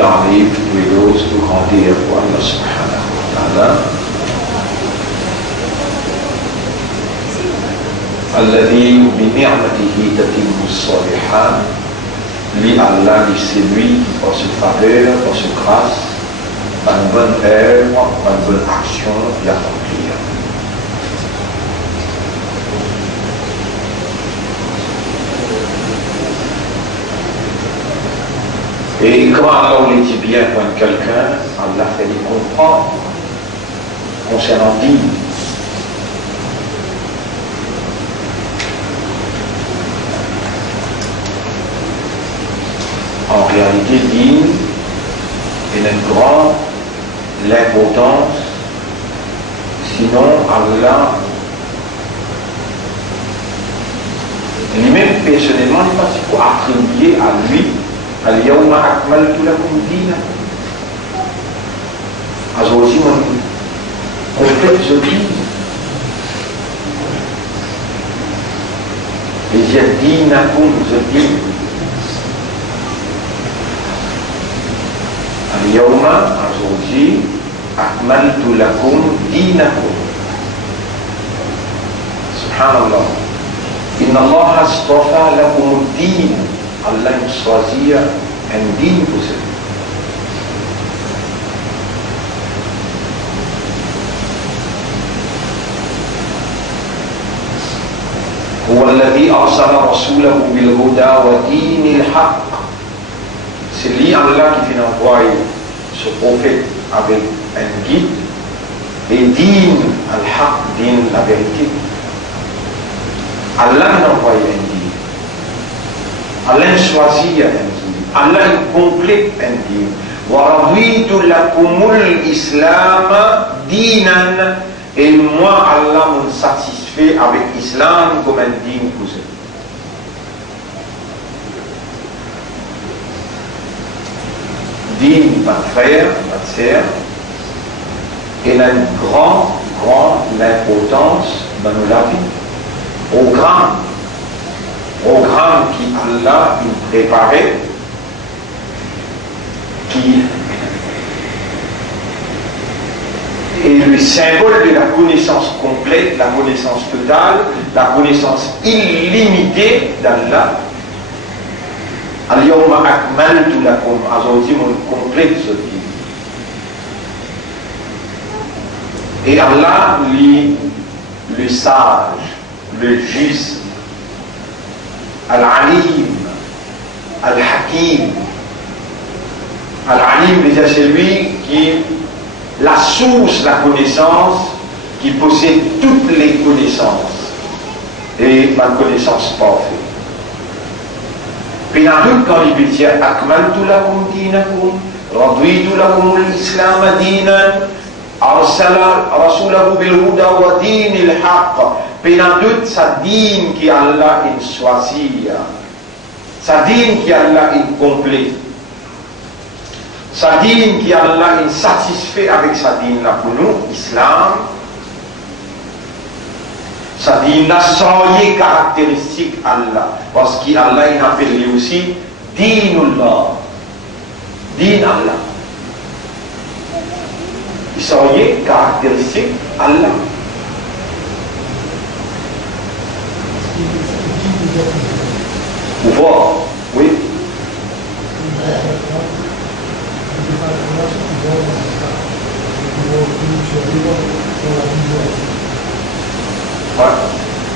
تعريف ويدوز وغادير والله سبحانه وتعالى الذي بنعمته تتم الصالحات لله c'est lui par sa faveur, par sa grâce, par une bonne œuvre, par une bonne action et accomplir. Et quand Allah le dit bien comme quelqu'un, Allah fait lui comprendre concernant Dieu. En réalité, Dieu il a une grande l'importance, sinon Allah lui-même personnellement n'est pas si pour attribuer à lui Al-Yawma akmaltu lakum dinakum. Aujourd'hui, on complète ce dîne. Les dinakum, ce dîne. Al-Yawma, aujourd'hui, akmaltu lakum dinakum. Subhanallah. Inna Allah astafa lakum din. Allah choisit un digne pour ça. هو الذي أرسل رسوله بالهدى ودين الحق. C'est lui Allah qui vient envoyer ce prophète avec un guide et din al-haq, din la vérité. Allah n'a envoyé un guide. Allah choisit un dîme, Allah complète un dîme. وَرَضِيتُ لَكُمُ الْإِسْلَامَ دِينًا. Et moi, Allah me satisfait avec l'islam comme un dîme pour vous. Dîme, votre frère, votre sœur, il a une grande importance dans la vie. Au grand programme qui Allah nous préparait, qui est le symbole de la connaissance complète, la connaissance totale, la connaissance illimitée d'Allah. Al-Yawma akmaltu lakum, aujourd'hui on complète ce livre. Et Allah, lui, le sage, le juste, Al-Alim, Al-Hakim. Al-Alim, déjà c'est lui qui est la source de la connaissance, qui possède toutes les connaissances et la connaissance parfaite. Puis dans d'autres quand il dit Akmaltu lakum dinakum, raditu lakum al-islam dinan, arsala rasulahu bil huda wa dinil haqq. Puis dans d'autres sa dîne qui Allah il choisit, sa dîne qui Allah il complète, sa dîne qui Allah il satisfait avec sa dîne là pour nous, Islam. Ça dit, il a soigné caractéristique Allah. Parce qu'Allah, il appelle lui aussi Dinullah. Din Allah. Il soigné caractéristique Allah. Vous voyez, oui.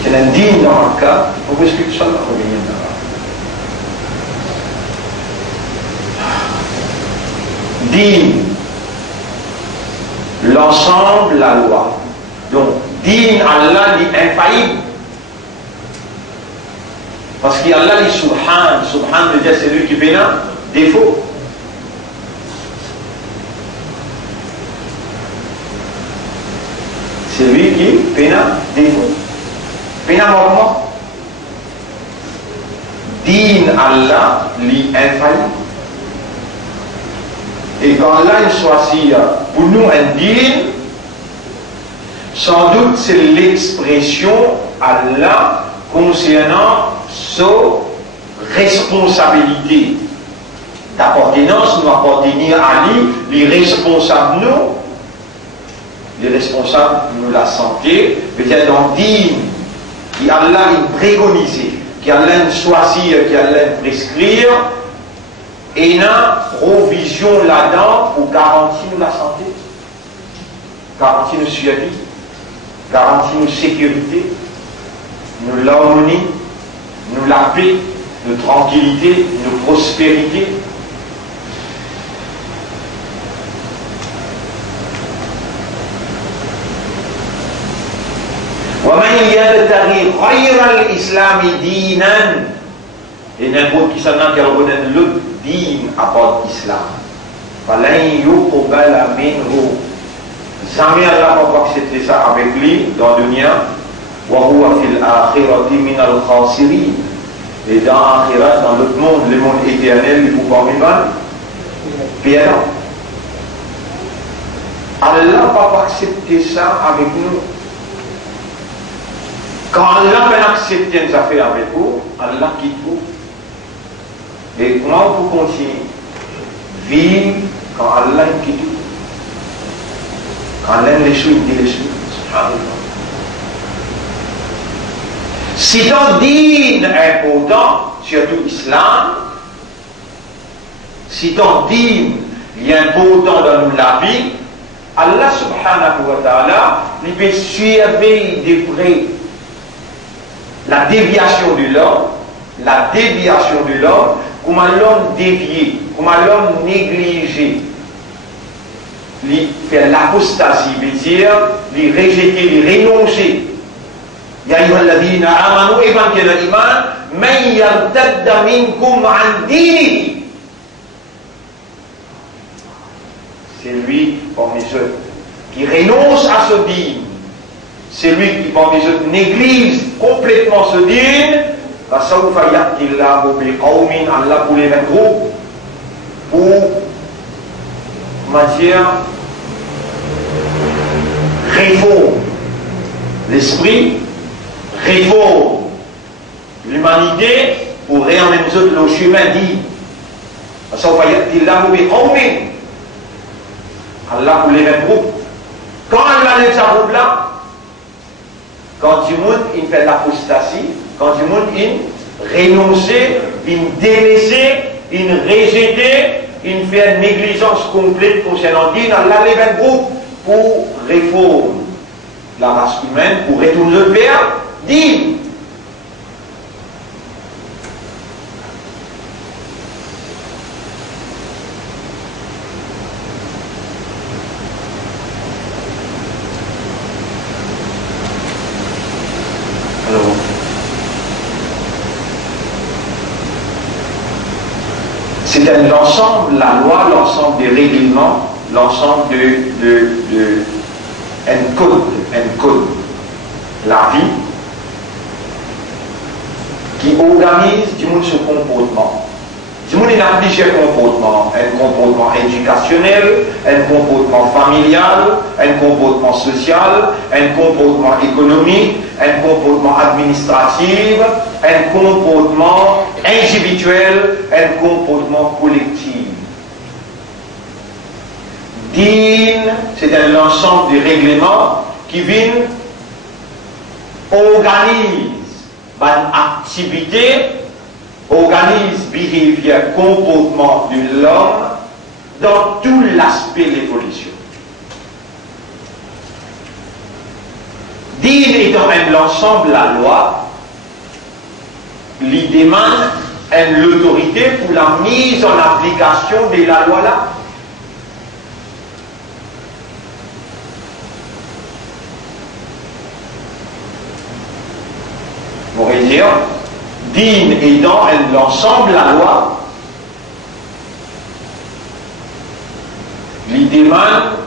C'est un digne dans un cas, on vous explique ça, on va revenir là. Digne, l'ensemble, la loi. Donc, digne, Allah dit infaillible. Parce qu'Allah dit subhan, subhan veut dire c'est lui qui fait un défaut. C'est lui qui fait un défaut. Finalement, din Allah li infaillible. Et quand Allah choisit pour nous un din, sans doute c'est l'expression Allah concernant sa responsabilité. d'appartenance, nous appartenir à lui, les responsables nous, les responsables nous la santé, peut-être dans dîme, qui Allah a préconisé, qui Allah a choisi, qui Allah a prescrire, et una provision là-dedans pour garantir la santé, garantir nos survie, garantir nos sécurité, nos l'harmonie, nous la paix, nos tranquillité, nos prospérité. وَمَنْ يَبْتَغِي غَيْرَ الْإِسْلَامِ دِينًا, et n'importe qui s'en a qui a l'autre dîne à part l'islam. فَلَنْ يُقْبَلَ مِنْهُ, jamais Allah va pas accepter ça avec lui dans le dunya. وَهُوَ فِي الْآخِرَةِ مِنَ الْخَاسِرِينَ, et dans l'akhirat, dans l'autre monde, le monde éternel, il faut pas vivre perdant. Allah ne va pas accepter ça avec nous. Quand Allah va accepter une affaire avec vous, Allah quitte vous. Et comment vous continuez vivre quand Allah quitte vous? Quand Allah les suit, il dit les suit. Subhanallah. Si ton dîne est important, surtout l'islam, si ton dîne est important dans la vie, Allah subhanahu wa ta'ala, il peut suivre de près la déviation de l'homme, comment l'homme dévié, comment l'homme négligé, il fait l'apostasie, veut dire, il rejeter, il renoncer. يا أيها الذين آمنوا إيمان كنا إيمان من يرتد منكم عن دينه, c'est lui parmi eux qui renonce à ce dîme, c'est lui qui parmi eux néglige complètement ce dîme. فسوف يأتي الله بقوم, Allah pour les mêmes groupes, pour matière réforme l'esprit, réforme l'humanité, pour réamener le chemin dit. Allah pour les mêmes groupes. Quand Allah est ce groupe-là, quand du monde il fait l'apostasie, quand du monde il renonce, il délaisse, il rejette, il fait une négligence complète concernant le din, Allah les mêmes groupes pour réformer la race humaine, pour retourner le Père. Dit. Alors, c'est l'ensemble, la loi, l'ensemble des règlements, l'ensemble un code, la vie, qui organise du monde ce comportement. Du monde il a plusieurs comportements. Un comportement éducationnel, un comportement familial, un comportement social, un comportement économique, un comportement administratif, un comportement individuel, un comportement collectif. Din, c'est un ensemble de règlements qui viennent organiser une activité, organise behavior, comportement de l'homme dans tout l'aspect de l'évolution. Din étant l'ensemble de la loi, il demande l'autorité pour la mise en application de la loi là. Pour dire, din étant l'ensemble de la loi, il demande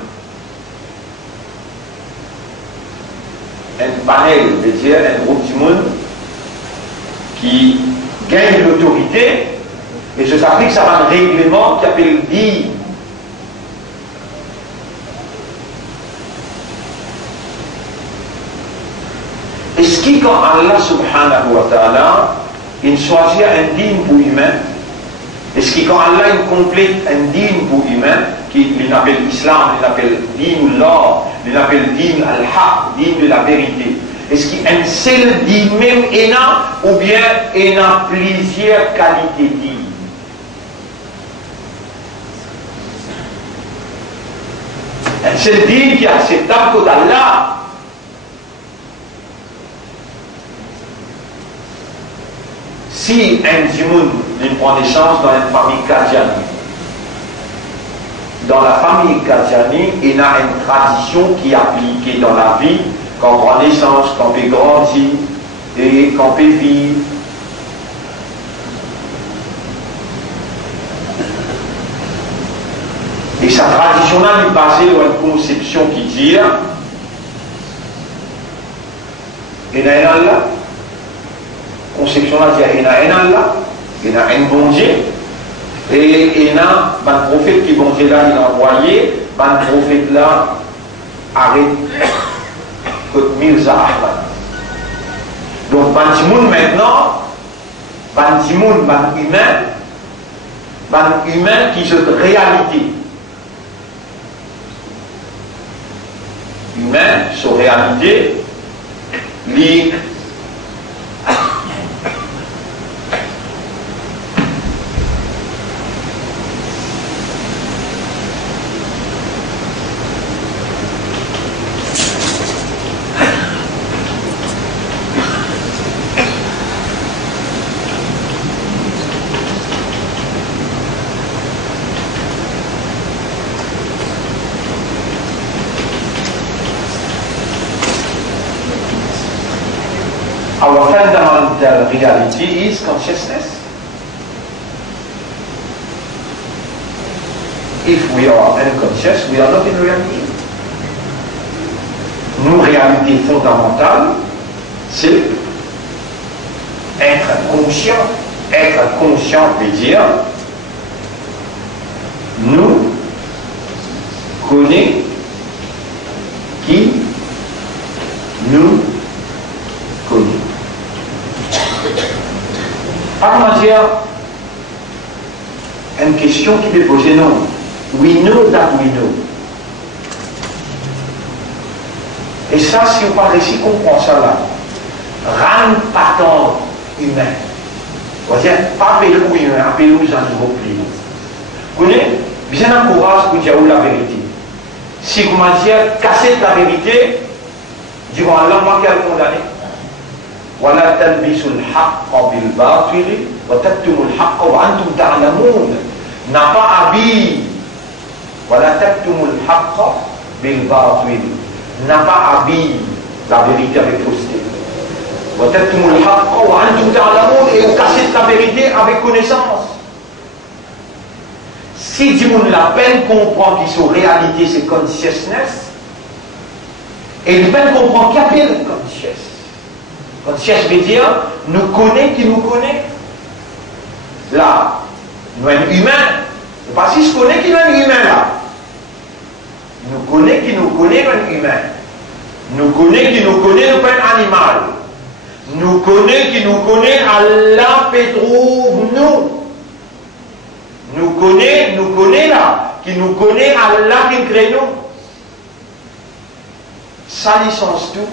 un panel, c'est-à-dire un groupe du monde qui gagne l'autorité, et je s'applique ça à un règlement qui s'appelle din. Est-ce que quand Allah subhanahu wa ta'ala il choisit un din pour lui-même, Est-ce que quand Allah il complète un din pour humain, qu'il appelle l'islam, il appelle din Allah, il appelle din al-haq, din de la vérité, est-ce qu'un seul din même est là, ou bien il y a plusieurs qualités din? Un seul din qui est acceptable d'Allah. Si un djimoun prend naissance dans une famille Qadiani, dans la famille Qadiani, il y a une tradition qui est appliquée dans la vie, quand on prend naissance, quand on peut grandir et quand on peut vivre. Et sa tradition-là est basée sur une conception qui dit il y a un Allah. Conception là, il y a un Allah, il y a un bon Dieu, et il y a un prophète qui bon Dieu là, il a envoyé, un prophète là, arrête, que Mirza Ahmad. Donc, Bantimoun maintenant, Bantimoun, humain qui est réalité. Humain, sur réalité, les our fundamental reality is consciousness. If we are unconscious, we are not in reality. Nos réalités fondamentales, c'est être conscient. Être conscient veut dire nous connaît qui nous connaît. Par matière, une question qui peut poser non. We know that we know. Et ça, si on parle ici, comprend ça là. Ran patent humain. On va dire, pas appelez-vous humain, appelez-vous les animaux plus. Vous connaissez? Bien encourage pour dire la vérité. Si vous m'avez cassé la vérité, durant Allah, moi qui ai condamné. ولا تلبسوا الحق بالباطل وتكتموا الحق وأنتم تعلمون. N'a pas habillé. ولا تكتموا الحق بالباطل. N'a pas habillé la vérité avec fausseté. وتكتموا الحق وأنتم تعلمون. Et vous cassez la vérité avec connaissance. Si Dimoun la peine comprend qu'il sont réalité c'est consciousness, et il peine comprend qu'il y a bien de conscious. Conscious veut dire nous connaît qui nous connaît. Là, nous sommes humains. C'est pas si je connais qui nous sommes humains là. Nous connaît qui nous connaît, nous sommes humains. Nous connaît qui nous connaît, nous sommes animal. Nous connaît qui nous connaît, Allah peut trouver nous. Nous connaît là, qui nous connaît, Allah qui crée nous. Ça licence tout.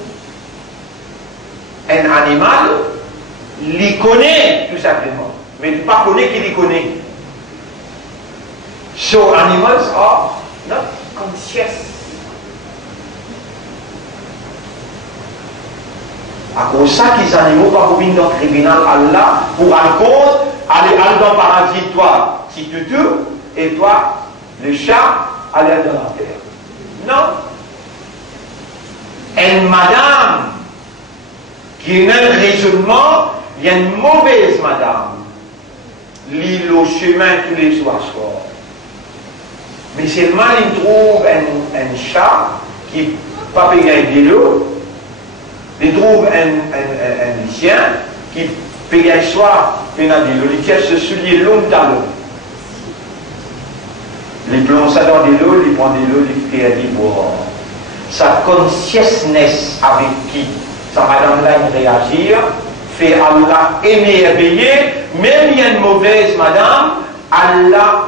Un animal, l'y connaît tout simplement, mais il ne pas connaît qui l'y connaît. So animals are not conscious. À cause de ça, les animaux ne peuvent pas venir dans le tribunal Allah pour aller dans le paradis, toi, si tu tues, et toi, le chat, aller dans la terre. Non. Une madame qui a un raisonnement, il y a une mauvaise madame. L'île au chemin tous les soirs. Mais seulement il trouve un chat qui n'est pas payé de l'eau. Il trouve un chien qui paye un soir, il tient ce soulier long talon. Il plonge ça dans de l'eau, il prend de l'eau, il fait un boire. Sa consciousness avec qui sa madame-là réagir, fait Allah émerveiller, même il y a une mauvaise madame, Allah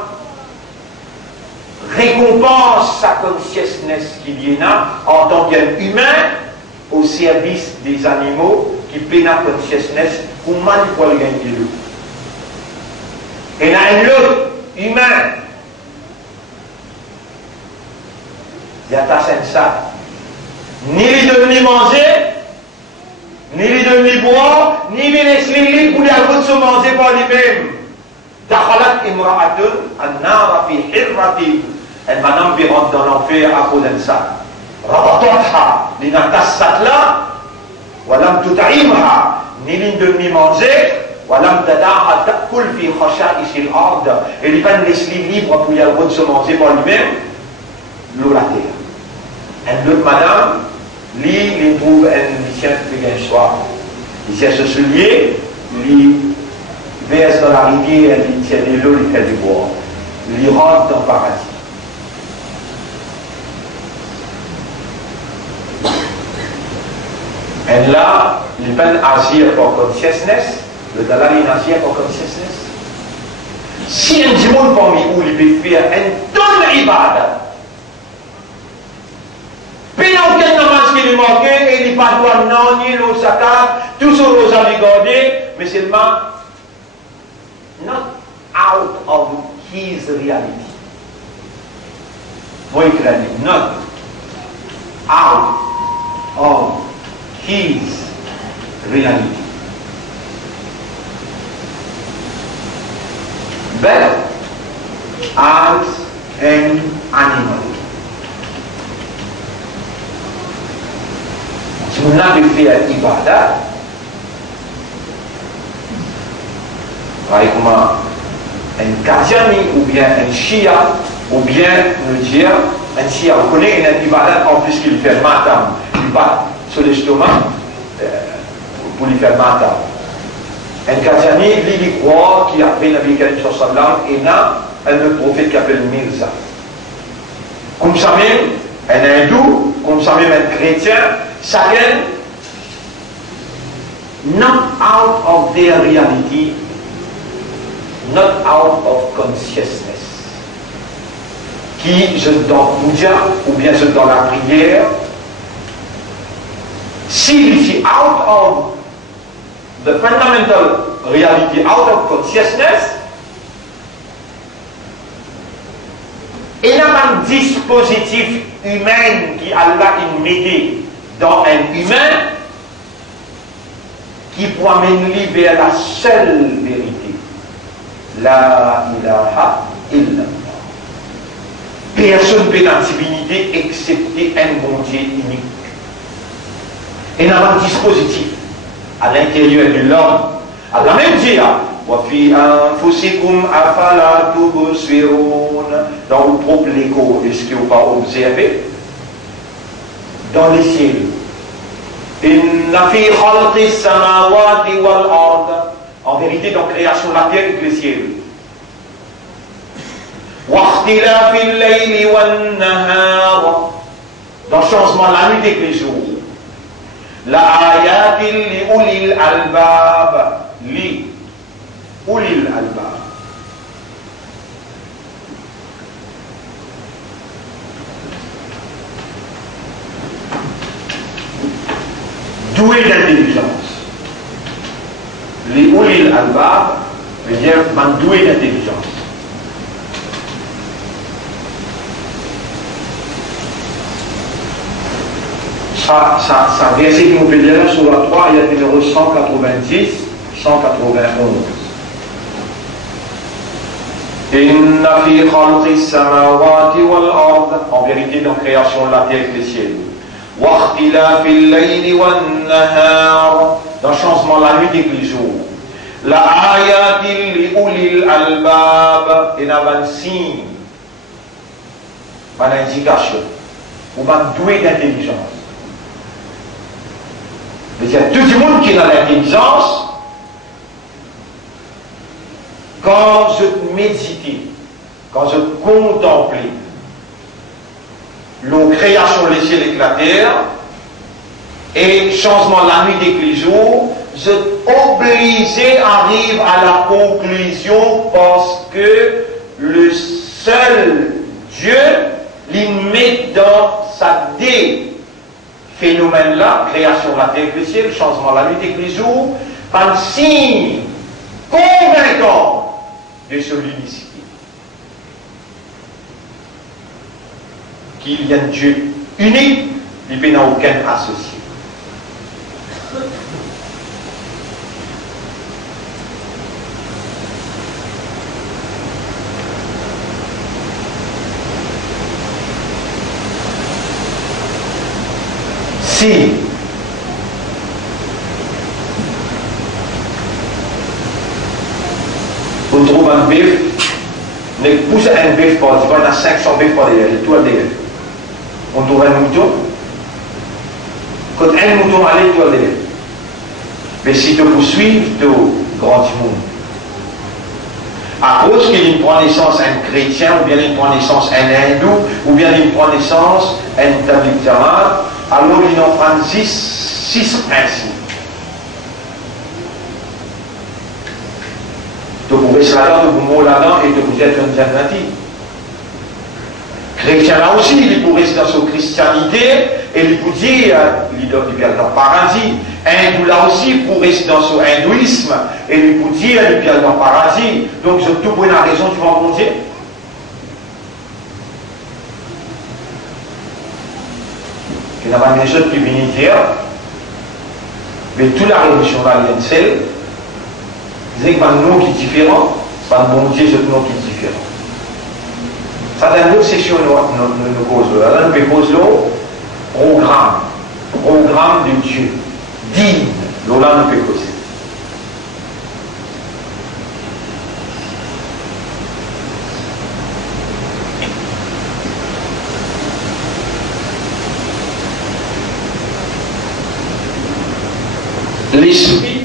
récompense sa consciousness qu'il y a en tant qu'humain au service des animaux qui paient la consciousness pour manipuler le loup. Et là, un autre humain, il y a ta ça. Ni les donner manger, ni les donner boire, ni les laisser libres pour les avoir se manger par lui-même. Dakhalat imra'atun an-nara fi hirratin. Elle madame qui rentre dans l'enfer à cause de ça. Rabatotha, les natasat là, walam tuta'imha, ni les donner manger, walam tada'a ta'kul fi khasha'ishil ard. Et les pas laisser libres pour les avoir se manger par lui-même, l'eau la terre. Un autre madame, lui, il trouve un mission de soir. Il cherche ce soulier, il verse dans la rivière, il tient de l'eau, il fait du bois. Il rentre dans le paradis. Et là, il peut agir pour consciousness, le Dalai agir pour consciousness. Si un dimanche parmi où il peut faire un tonne d'ibadah, puis il n'y a aucun namaz qui lui manquait, et il n'y a pas de droit non, ni le zakat, tout ce que vous avez gardé, mais seulement not out of his reality. Moi, il dit, not out of his reality. But as an animal. Si vous n'avez fait une ibadah, comme un Qadiani ou bien un Shia, ou bien nous dire, un Shia, on connaît une ibadah en plus qu'il fait matam, il bat sur l'estomac pour lui faire matam. Un Qadiani, lui, il croit qu'il a fait Nabi Karim sallam et là, un autre prophète qui appelle Mirza. Comme ça même, un hindou, comme ça même un chrétien, chacun, not out of their reality, not out of consciousness. Qui, je dans puja, ou bien je dans la prière, s'il est out of the fundamental reality, out of consciousness, il y a un dispositif humain qui Allah a mis dans un humain qui peut amener vers la seule vérité. La ilaha illallah. Personne ne peut dans la divinité excepté un bon Dieu unique. Et il y a un dispositif à l'intérieur de l'homme. Allah même dit, وَفِي أَنفُسِكُمْ أَفَلَا تُبْصِرُونَ. Dans vos propres échos, est-ce que vous pas observé? Dans les cieux. Inna fi khalqi samawati wal ard. En vérité, dans la création de la terre et des cieux. Wa ikhtilafi al-layli wan nahar. Dans le changement de la nuit et des jours. La ayatin li ulil albab. Li ulil albab. Doué d'intelligence. Les ulil albab veut dire man doué d'intelligence. Ça verset qui nous fait lire sur la 3, il y a numéro 190, 191. Inna fi khalqi samawati wal ard. En vérité, dans la création de la terre et des cieux. Wa ikhtilafi al-layli wan nahar. Dans le changement de la nuit et du jour. La ayatin li ulil albab. Et dans un signe, une indication, ou une douée d'intelligence. Il y a tout le monde qui est dans l'intelligence. Quand je méditais, quand je contemplais la création des cieux et de la terre, et changement de la nuit et des jours, vous êtes obligé d'arriver à la conclusion parce que le seul Dieu les met dans sa phénomène-là, création de la terre et du ciel, changement de la nuit et du jour, un signe convaincant de son unicité. Qu'il y a un Dieu unique, il n'y a aucun associé. Si on trouve un bœuf, on pousse un bœuf par exemple, on a 500 bœufs par derrière, tout à derrière. On trouve un mouton, quand un mouton allait, tout à derrière. Mais si tu poursuis, tu grandis monde. À cause qu'il prend naissance un chrétien, ou bien il prend naissance un hindou, ou bien il prend naissance un tablik jamaat, alors il en prend six principes. Donc vous restez là-dedans, vous mourrez là-dedans et vous êtes un jannati. Chrétien là aussi, il peut rester dans sa christianité et il peut dire, il doit bien dans le paradis. Hindou là aussi, pour rester dans son hindouisme et il peut dire, il bien dans le paradis. Donc c'est tout pour une raison, tu vas en Dieu. Il y a des gens qui viennent dire, mais toute la religion là, il y a une seule. Ils disent qu'il y a un nom qui est différent, c'est pas un bon Dieu, c'est un nom qui est différent. Ça, c'est une autre session nous cause là. Là, nous pose le programme de Dieu. Digne, là, nous peut causer. L'esprit,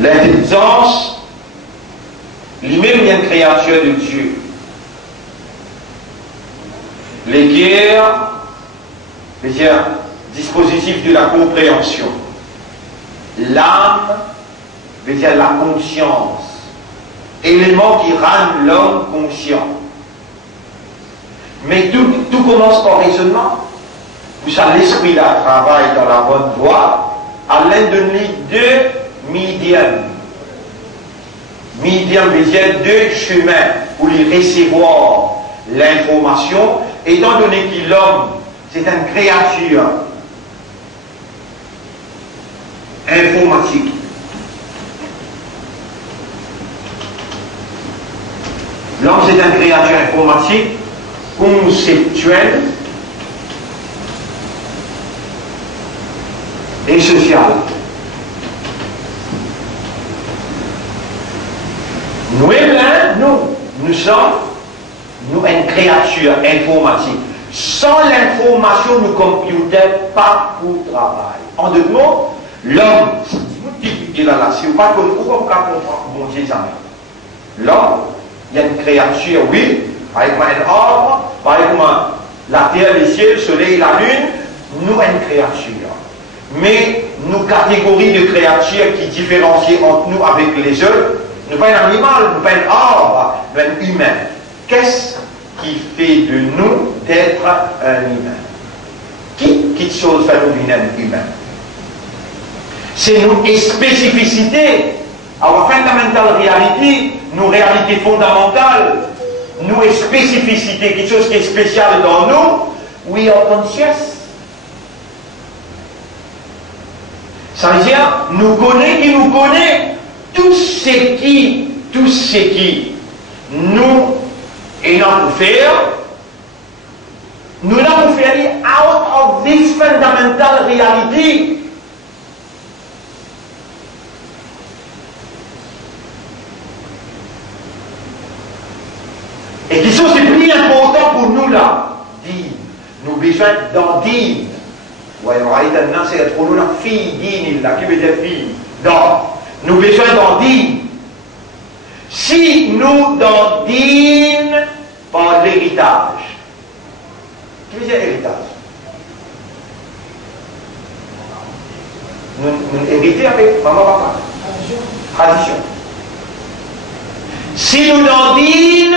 l'intelligence, lui-même il y a une créature de Dieu. Les guerres, c'est un dispositif de la compréhension. L'âme, veut dire la conscience, élément qui rend l'homme conscient. Mais tout commence par raisonnement. Vous savez, l'esprit là travaille dans la bonne voie à l'aide de deux médiums. Médiums veut dire deux chemins pour les recevoir l'information, étant donné que l'homme, c'est une créature informatique. L'homme, c'est une créature informatique, conceptuelle et sociale. Nous sommes une créature informatique. Sans l'information, nous computons pas pour travail. En deux mots, l'homme, si vous pas comprendre mon Dieu jamais. L'homme, il y a une créature, oui, avec un arbre, avec la terre, les cieux, le soleil, la lune, nous une créature. Mais nous catégories de créatures qui différencient entre nous avec les autres, nous pas un animal, nous pas un arbre, nous un humain. Qu'est-ce qui fait de nous d'être un humain? Qui chose fait nous d'un humain? C'est nos spécificités, our fundamental reality, nos réalités fondamentales, nos spécificités, quelque chose qui est spécial dans nous, we are conscious. Ça veut dire, nous connaît tout ce qui nous ayons faire, nous l'avons fait out of this fundamental reality. Et quelque chose de plus important pour nous là, dire, nous besoin d'en dire. Ouais, on va dire, c'est pour nous la fille, dire, là, qui veut dire fille. Donc, nous besoin d'en dire. Si nous d'en dire par l'héritage, qui veut dire héritage? nous héritons avec maman, papa. Tradition. Si nous n'en disons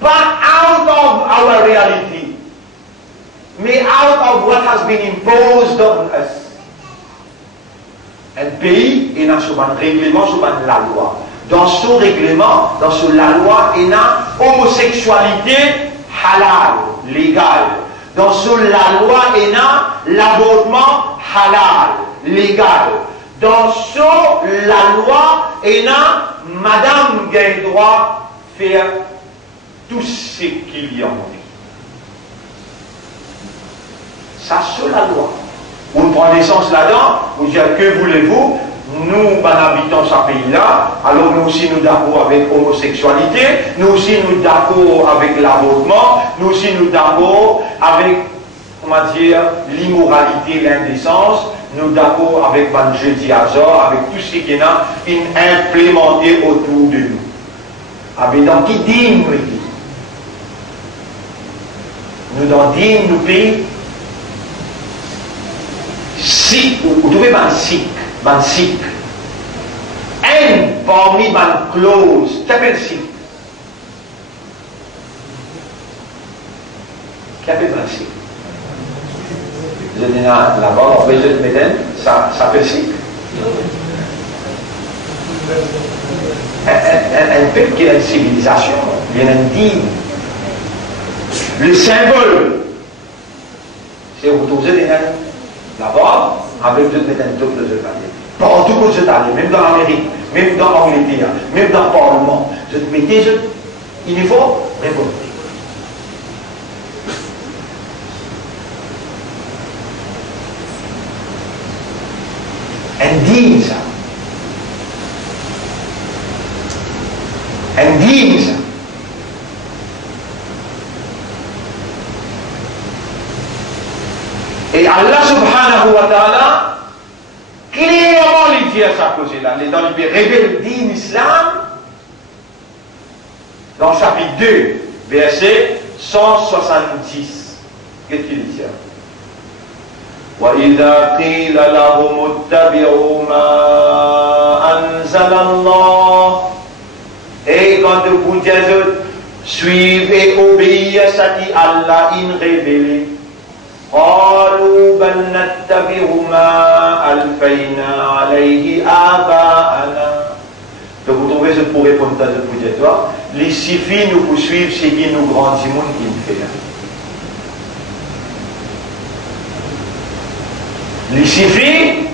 pas out of our reality, mais out of what has been imposed on us. Un pays est dans un règlement, sur la loi. Dans ce règlement, dans ce la loi, il y a homosexualité halal, légale. Dans ce la loi, il y a l'avortement halal, légal. Dans ce la loi, il y a madame qui a le droit de faire tout ce qu'il y a envie. Ça, c'est la loi. On prend naissance là-dedans, on dit que voulez-vous, nous habitons ce pays-là, alors nous aussi nous d'accord avec l'homosexualité, nous aussi nous d'accord avec l'avortement, nous aussi nous d'accord avec, on va dire, l'immoralité, l'indécence, nous d'accord avec le jeudi hasard, avec tout ce qui est là, implémenté autour de nous. Avec dans qui dit nous dans dit nous pays. Si, vous trouvez un sikh, un parmi les clauses, qui appelle sikh? Qui appelle un sikh? Je dis là-bas, on va je te mettre, ça s'appelle sikh. Un peuple qui a une civilisation, il y a un digne. Le symbole, c'est vous trouvez là-bas, avec deux méthodes de aller. Partout où je t'allais, même dans l'Amérique, même dans l'Angleterre, même dans le Parlement, je te mettais, il faut répondre. Indigne ça. Indigne ça. Et Allah subhanahu wa ta'ala, clairement, il dit à sa cause-là, dans le révèle l'islam, dans le chapitre 2, verset 170. Qu'est-ce qu'il dit? وَإِذَا قِيلَ لَهُمُ اتَّبِعُوا مَا أَنزَلَ اللَّهُ. Et quand vous dites, suivez et obéissez à ce qui Allah a révélé. قالوا بل نتبع ما ألفينا عليه آباءنا. Donc vous trouvez ce pour répondre à ce que vous dites, il suffit nous poursuivre ce qui nous grandit monde qui nous fait. Il suffit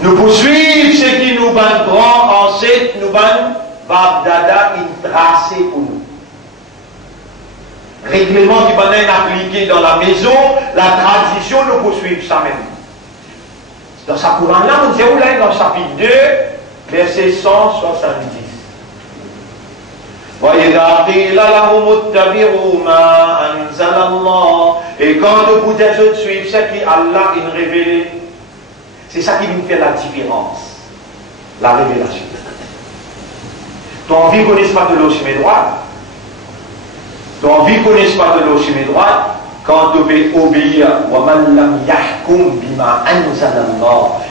nous poursuivre ce qui nous ban grand ancêtre, nous ban Babdada in tracé pour nous. Règlement qui va être appliqué dans la maison, la tradition nous poursuit ça même. Dans sa Coran là, on dit où là, dans le chapitre 2, verset 170. Et quand vous devez suivre ce qui Allah a révélé, c'est ça qui nous fait la différence, la révélation. Ton envie ne connaisse pas de l'eau sur mes droits. Ton envie ne connaisse pas de l'eau sur mes droits. Quand tu veux obéir,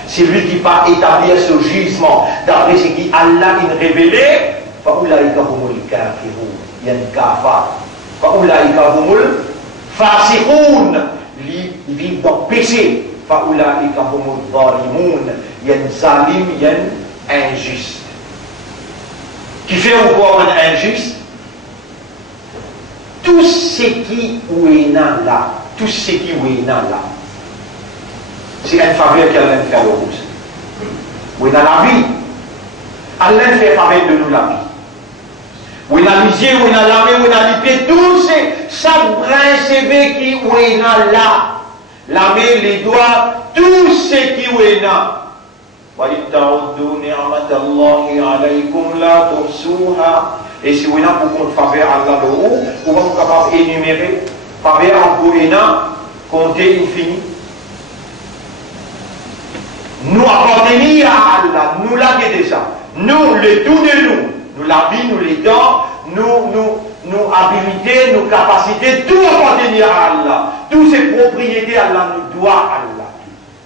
c'est lui qui va établir ce jugement d'après ce qui Allah a révélé. فَأُولَٰئِكَ هُمُ الْكَافِرُونَ يَنْكَافَرُ فَأُولَٰئِكَ هُمُ الْفَاسِقُونَ ils vivent dans le péché. فَأُولَٰئِكَ هُمُ الظَّالِمُونَ يَنْزَالِمْ ين injuste. Qui fait encore un injuste? Tout ce qui est là, tout ce qui est là, c'est une faveur qu'Allah fait à l'eau. Oui, dans la vie, Allah fait faveur de nous la vie. Oui, dans l'isier, oui, dans la main, oui, dans l'épée, tout chaque brin CV qui est là, la main, les doigts, tout ce qui est là. Et si vous avez pour compte faveur Allah de haut, vous êtes capable d'énumérer faveur en courant, compter infini. Nous appartenons à Allah, nous l'avons déjà. Nous, le tout de nous la vie, nous les dents, nos habilités, nos capacités, tout appartient à Allah. Toutes ces propriétés, Allah nous doit à Allah.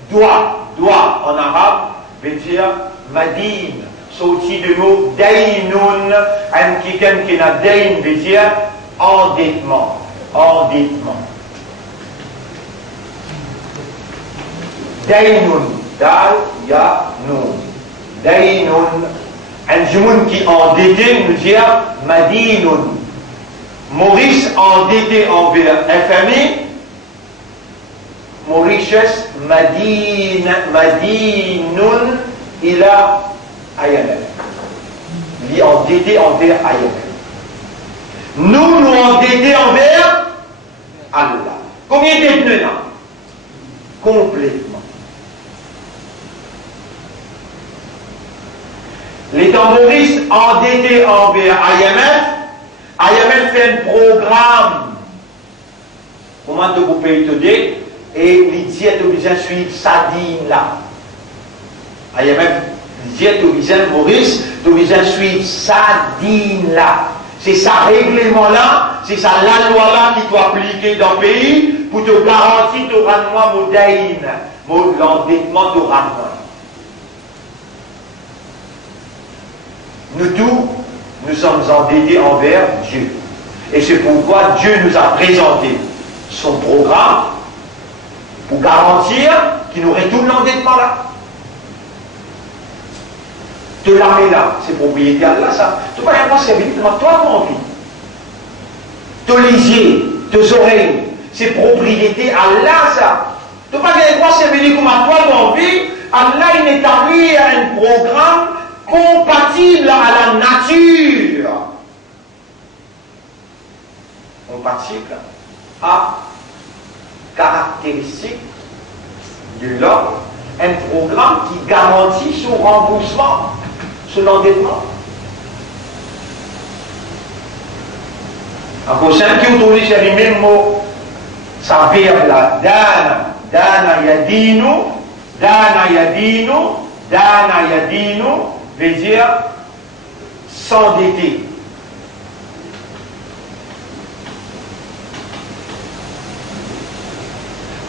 Doit. doigt en arabe veut dire madine. Sorti du mot daynun, un quelqu'un qui n'a dayn veut dire endettement. Endettement. Daynun, dal, ya, nun. Daynun. Un jumoun qui endetté nous dit madinun. Maurice endetté envers FMI. Mauritius madinun ila IMF. Il est endetté envers IMF. Nous endettés envers Allah. Combien de temps? Complètement. Les tamboristes endettés envers IMF, IMF fait un programme. Comment de vous payer today? Et les diètes obligent à suivre sa dîme là. IMF, les diètes obligent Maurice, obligent à suivre sa dîme là. C'est sa règlement là, c'est ça la loi là qui doit appliquer dans le pays pour te garantir ton rendement modèle, l'endettement de rendement. Nous tous, nous sommes endettés envers Dieu. Et c'est pourquoi Dieu nous a présenté son programme pour garantir qu'il nous retourne l'endettement là. De l'armée là, c'est propriété à Allah ça. Tu vas rien penser, toi ton envie. Ton lisier, tes oreilles, c'est propriété à Allah ça. Tu vas rien penser, comme toi ton envie. Allah il établit un programme compatible à la nature. Compatible à caractéristiques de l'homme, un programme qui garantit son remboursement, son endettement. Encore cinq qui ont sur les mêmes mots, ça verbe là, dana yadinu, dana yadinu, dana yadinu, veut dire s'endetter.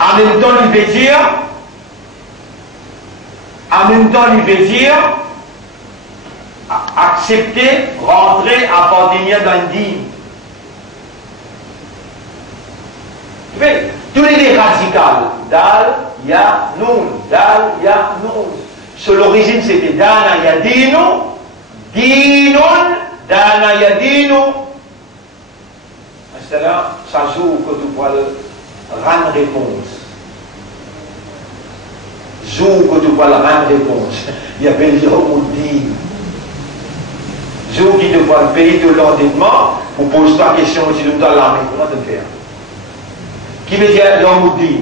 En même temps, il veut dire accepter, rentrer, appartenir dans le dîme. Tous les radicales, dal, ya, nun, dal, ya, nun. Sur l'origine, c'était dana, ya, dinu, dinun, dana, ya, dinu. C'est-à-dire, ça joue que tu vois rendre réponse. Jour que tu vois la rendre réponse. Il y a des gens qui disent jour qui te voit payer de l'endettement, on pose toi la question si tu dois l'armée, comment te faire? Qui veut dire l'homme dit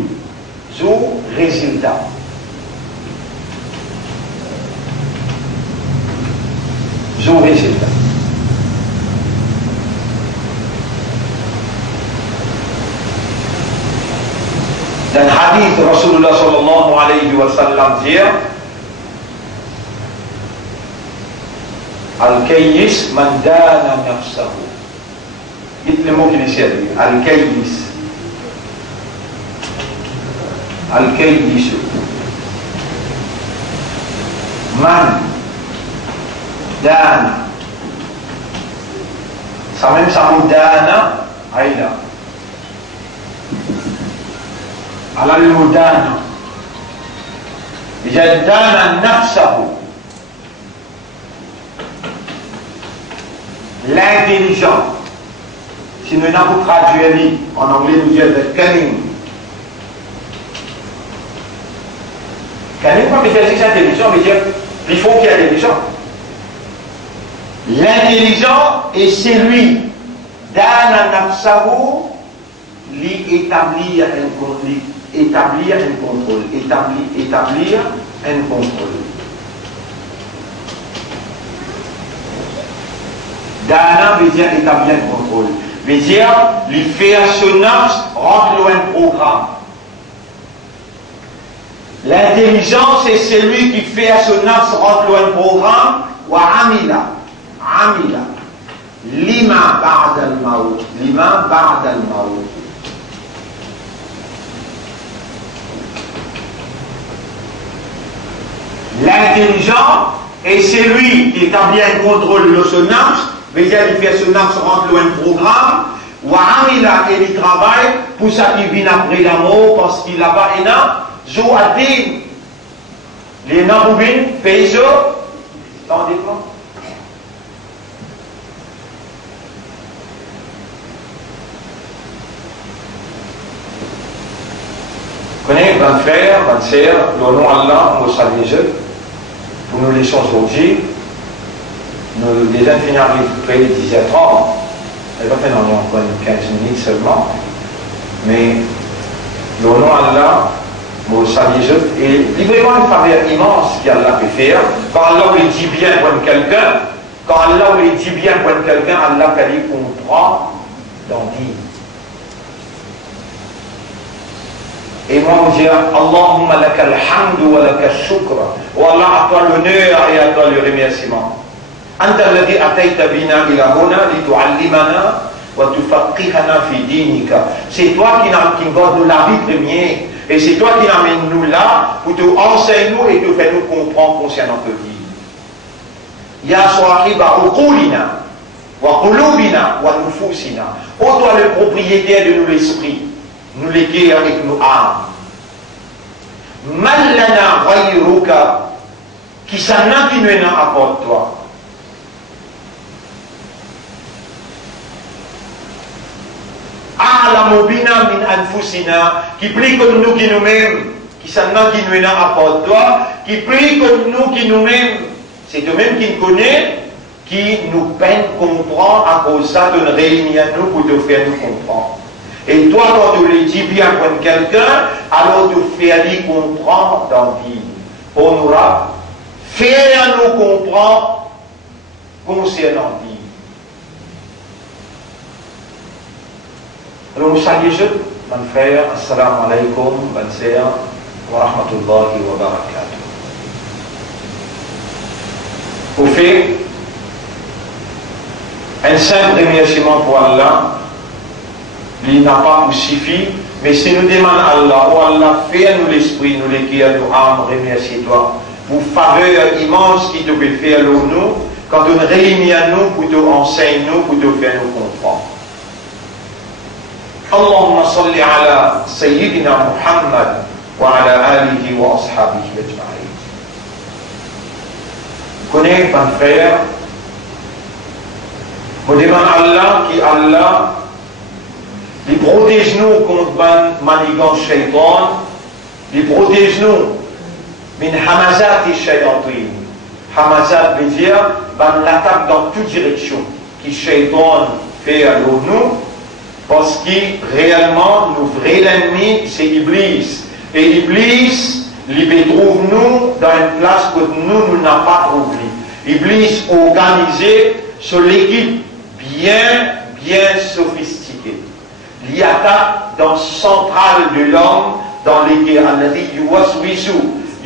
jour résultat. Jour résultat. Dans le hadith, Rasulullah sallallahu alayhi wa sallam dit Al-Kayyis man dana nafsahu. Dites le mot qui est servi. Al-Kayyis. Al-Kayyis. Man dana. Ça même ça mot dana, aïda. على المدانة إذا دان نفسه l'intelligent si nous n'avons traduit en anglais nous dit the cunning cunning comme il fait intelligent veut dire il faut qu'il y ait intelligent l'intelligent est celui dana nafsahu li établir un contrôle. Établir un contrôle. Dana veut dire établir un contrôle. Veut dire lui faire son âge rentrer un programme. L'intelligence c'est celui qui fait à son âge rentrer un programme. Wa amila. Lima ba'da al-maut. Lima ba'da al-maut. L'intelligent, et c'est lui qui établit un contrôle de son âme, veut-dire il fait son âme rentrer dans un programme, ou Amila et il travaille pour ça qu'il vient après la mort, parce qu'il a pas un Zoadin. Les Naboubines, Payso, dans des plans. Vous connaissez, bonnes frères, bonnes sœurs, le nom Allah, nous saluons, pour nous laisser aujourd'hui, nous les infirmières près de 10h30, elle va faire encore 15 minutes seulement, mais le nom Allah, nous saluons, et vraiment une faveur immense qu'Allah peut faire, quand Allah lui dit bien pour quelqu'un, quand Allah lui dit bien pour quelqu'un, Allah peut lui comprendre dans dire. Et moi, je dis, Allahumma lakal hamdu wa lakal shukra. Oh Allah, à toi l'honneur et à toi le remerciement. Anta alladhi atayta bina ila huna li tu'allimana wa tufaqqihana fi dinika. C'est toi qui nous donne la vie première. Et c'est toi qui amène nous là pour te enseigner nous et te faire nous comprendre concernant notre vie. Ya sahiba uqulina wa qulubina wa nufusina. Oh toi le propriétaire de nous l'esprit. Nous les guérir avec nos âmes. Mallana ghayruka, qui s'en a qui nous est à part toi. A'lamu bina min anfusina, qui prie comme nous qui nous-mêmes, qui s'en a qui nous est à part toi, qui prie comme nous qui nous-mêmes. C'est eux-mêmes qui nous connaissent, qui nous peine comprendre à cause ça de nous réunir à nous pour te faire nous comprendre. Et toi, quand tu le dis bien pour quelqu'un, alors tu fais lui comprendre dans vie. On aura fait nous comprendre concernant vie. Alors, nous saluons, mon frère, assalamu alaikum, bonne sœur, wa rahmatullahi wa barakatuh. Au fait, un simple remerciement pour Allah, il n'a pas suffi, mais si nous demandons à Allah, oh Allah, fais nous l'esprit, nous l'écrire, nous âmes, remercie-toi, pour faveur immense qui te peut faire nous, quand on réunit à nous, pour te enseigner nous, pour te faire nous comprendre. Allahumma salli ala Sayyidina Muhammad wa ala alihi wa ashabihi ajma'in. Connais, mon frère, nous demandons à Allah qui Allah il protège nous contre manigance shaitan, il protège nous min hamazat et shayatin. Hamazat veut dire l'attaque dans toute direction qui shaitan fait à nous, parce que réellement, nous vrai l'ennemi, c'est Iblis. Et Iblis, il trouve nous dans une place que nous n'avons pas trouvé. Iblis organisé sur l'équipe bien sophistiquée. Il attaque dans le central de l'homme, dans les guerres. Il dit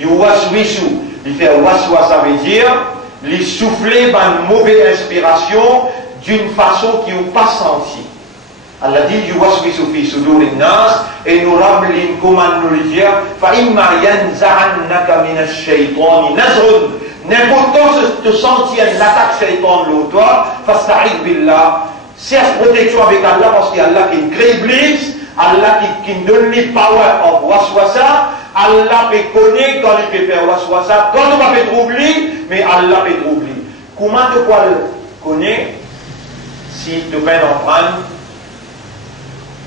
yuwaswisu. Il fait waswa, ça veut dire, il souffler une mauvaise inspiration d'une façon qui n'est pas sentie. Allah dit yuwaswisu fi sudurin nas, et nous rappelons comment nous le dire, fa imma yanza'annaka minash shaytani nazrun. N'importe quoi te sentir l'attaque shaytan l'autre toi, fasta'id billah. Cherche protection avec Allah parce qu'il y a Allah qui crée Iblis, Allah qui donne les power of waswasa, Allah peut connaître quand il peut faire waswasa, quand on va faire troubler, mais Allah peut troubler. Comment tu peux le connaître si tu peux en prendre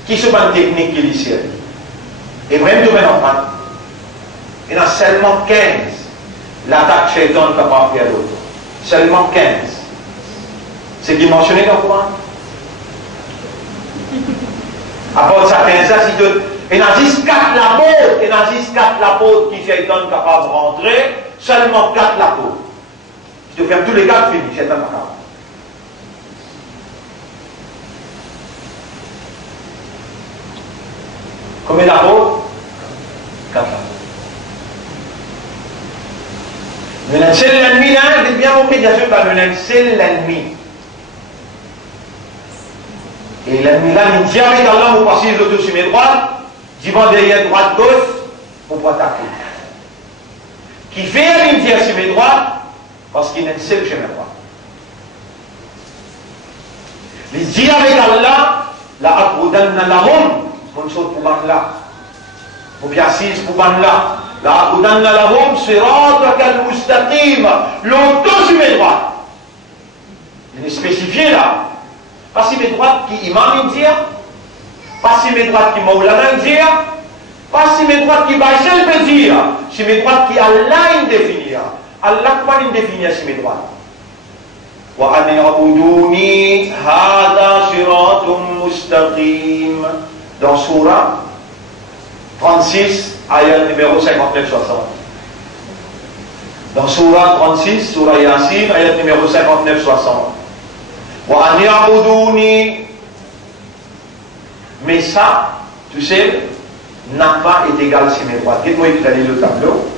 qui sont une technique qui est ici? Et même tu peux en prendre. Il y en a seulement 15 l'attaque shaitan capable de faire l'autre. Seulement 15. C'est dimensionné dans le Coran. À part ça, il y a juste 4 l'apôtre qui sont capables de rentrer, seulement 4 l'apôtre. Si tu fais tous les 4, fini, c'est un capable. Combien d'apôtres? 4 apôtres. C'est l'ennemi là, il est bien compris, bien sûr, c'est l'ennemi. Et l'ennemi là, il dit avec Allah, vous passez les autos sur mes droites, divan derrière droite, gauche, pour pas attaquer. qui fait une dire si mes droits, parce qu'il n'a pas seul chemin droit. Il dit avec Allah, la aqudanna lahum, mon chose pour Allah. Pour bien assise pour Allah. La aqudanna lahum, sirataka al-mustaqim. L'auto si mes droits. Il est spécifié là. Pas si mes droits qui imam dire, pas si mes droits qui maulana dire, pas si mes droits qui Bachel peut dire, si mes droits qui Allah définir. Allah comment il définit si mes droits. Wa an ya'buduni hada siratun mustaqim. Dans Surah 36, ayat numéro 59-60. Dans Surah 36, Surah Yasin, ayat numéro 59-60. Wa an ya'buduni. Mais ça, tu sais, n'a pas été égal si mes droits. Dites-moi éclairer le tableau.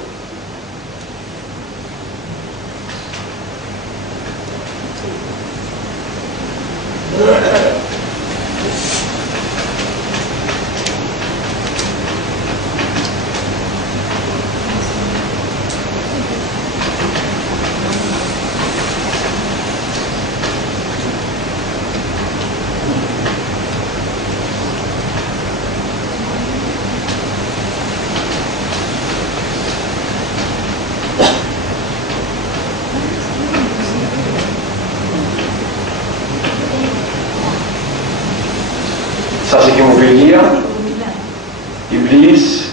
Ça, c'est ce qu'on veut dire. Iblis.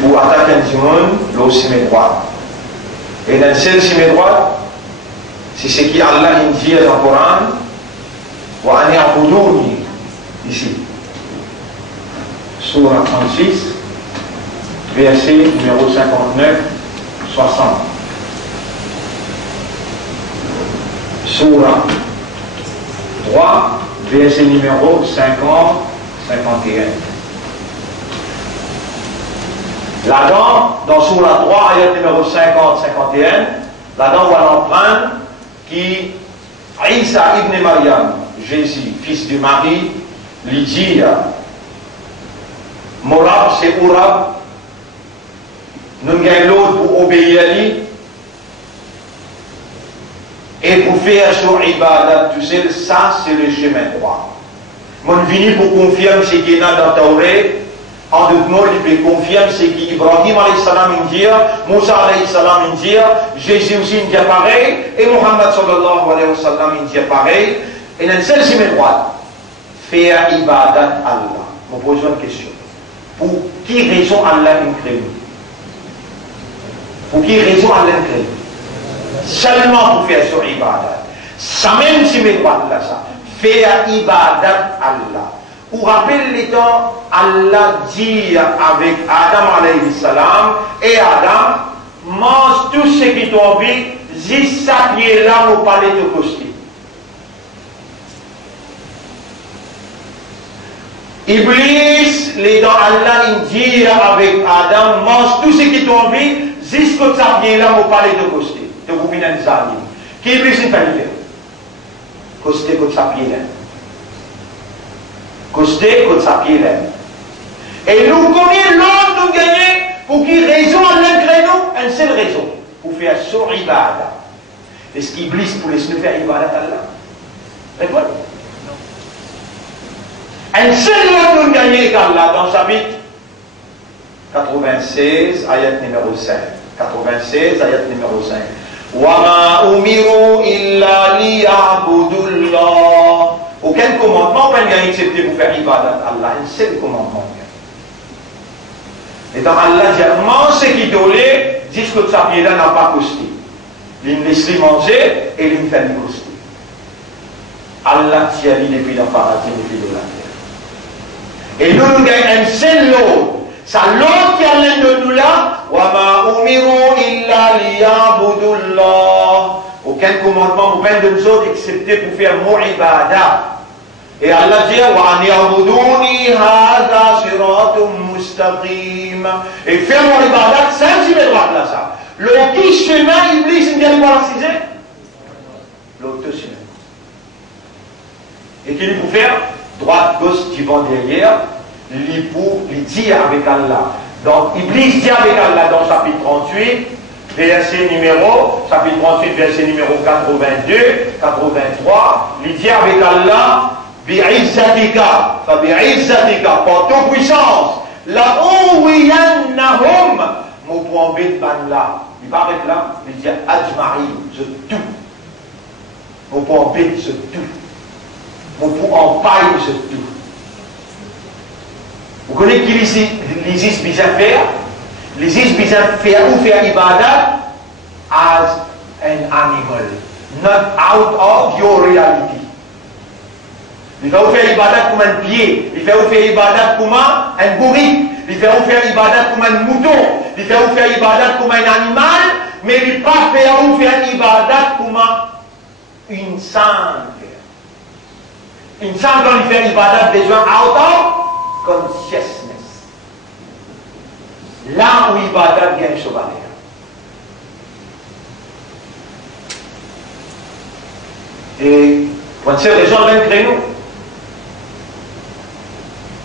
Pour attaquer un monde, l'eau c'est mes droits. Et dans le ciel, c'est mes droits. C'est ce qui Allah dit dans le Coran. Wa an ya'buduni. Ici. Surah 36, verset numéro 59, 60. Surah 3, verset numéro 50, 51. Là-dedans, dans Surah 3, ayat numéro 50, 51, là-dedans, on va l'emprunter qui, Isa ibn Maryam, Jésus, fils de Marie, lui dit, Morab, c'est Ourab, nous gagnons l'autre pour obéir à lui, et pour faire sur Ibadat, tu sais, ça c'est le chemin droit. Mon vini pour confirmer ce qui est dans la Taurée, en d'autres mots, il peut confirmer ce qu'Ibrahim alayhi salam dit, Moussa alayhi salam dit, Jésus aussi dit pareil, et Muhammad sallallahu alayhi wa sallam dit pareil, et dans le seul chemin droit, faire Ibadat Allah. Je me pose une question. Pour qui raison Allah nous crée? Pour qui raison Allah nous crée? Seulement pour faire sur Ibadat. Ça même si mes droits là, ça. Faire Ibadat Allah. Vous rappelez les temps, Allah dit avec Adam alayhi salam, et Adam, mange tout ce qui t'ont envie, juste ça qui est là au palais de Costi. Iblis, les dents Allah, il dit avec Adam, mange tout ce qui t'ont envie, juste que ça qui est là au palais de Costi. De vous venir des amis. Qui est plus intelligent? Costi que ça pied là. Costi que ça pied là. Et nous, combien l'autre nous gagner pour qui raison à l'un une seule raison. Pour faire sur Ibadah. Est-ce qu'Iblis pour laisser nous faire Ibadah à Allah? Répondez. Un seul autre nous gagner qu'Allah dans chapitre 96, ayat numéro 5. 96, ayat numéro 5. وَمَا أُمِرُوا إِلَّا لِيَعْبُدُوا. Aucun commandement peut être accepté pour faire ibadat à Allah. Un seul commandement. Et dans Allah dit, mange ce qui dolé, dit que sa pied-là n'a pas costé. Il laisse manger et il fait costé. Allah tient lui depuis le paradis, depuis de la terre. Et nous, nous gagnons un seul lot. Ça l'autre qui a l'un de nous là, وَمَا أُمِرُوا إِلَّا لِيَعْبُدُوا اللَّهِ. Aucun commandement ou peine de nous autres excepté pour faire mon ibadah. Et Allah dit وَأَنْ يَعْبُدُونِي هَذَا صِرَاطٌ مُسْتَقِيمٌ. Et faire mon ibadah, c'est un petit peu droit là ça. Le qui chemin, Iblis, il vient de voir la l'autre chemin. Et qu'il pour faire droite, gauche, devant, derrière, il dit avec Allah. Donc, Iblis dit avec Allah dans chapitre 38, chapitre 38, verset numéro 82, 83, il dit avec Allah, bi'izzatika, par toute puissance, la ouwiyannahum, mon point B de là, il va avec là, il dit ajma'i, je tout. Mon point B, je tout. Mon point en paille, je tout. Vous connaissez qui l'ISIS bisa faire? L'ISIS bisa faire ou faire ibadat as an animal, not out of your reality. Il fait faire ibadat comme un pied, il fait faire ibadat comme un bourrique, il fait faire ibadat comme un mouton, il fait faire ibadat comme un animal, mais il ne pas faire ibadat comme une sainte. Une sainte quand il fait ibadat besoin out of consciousness. Là où ibadat vient chevalier. Et pour une seule raison, l'un crée nous.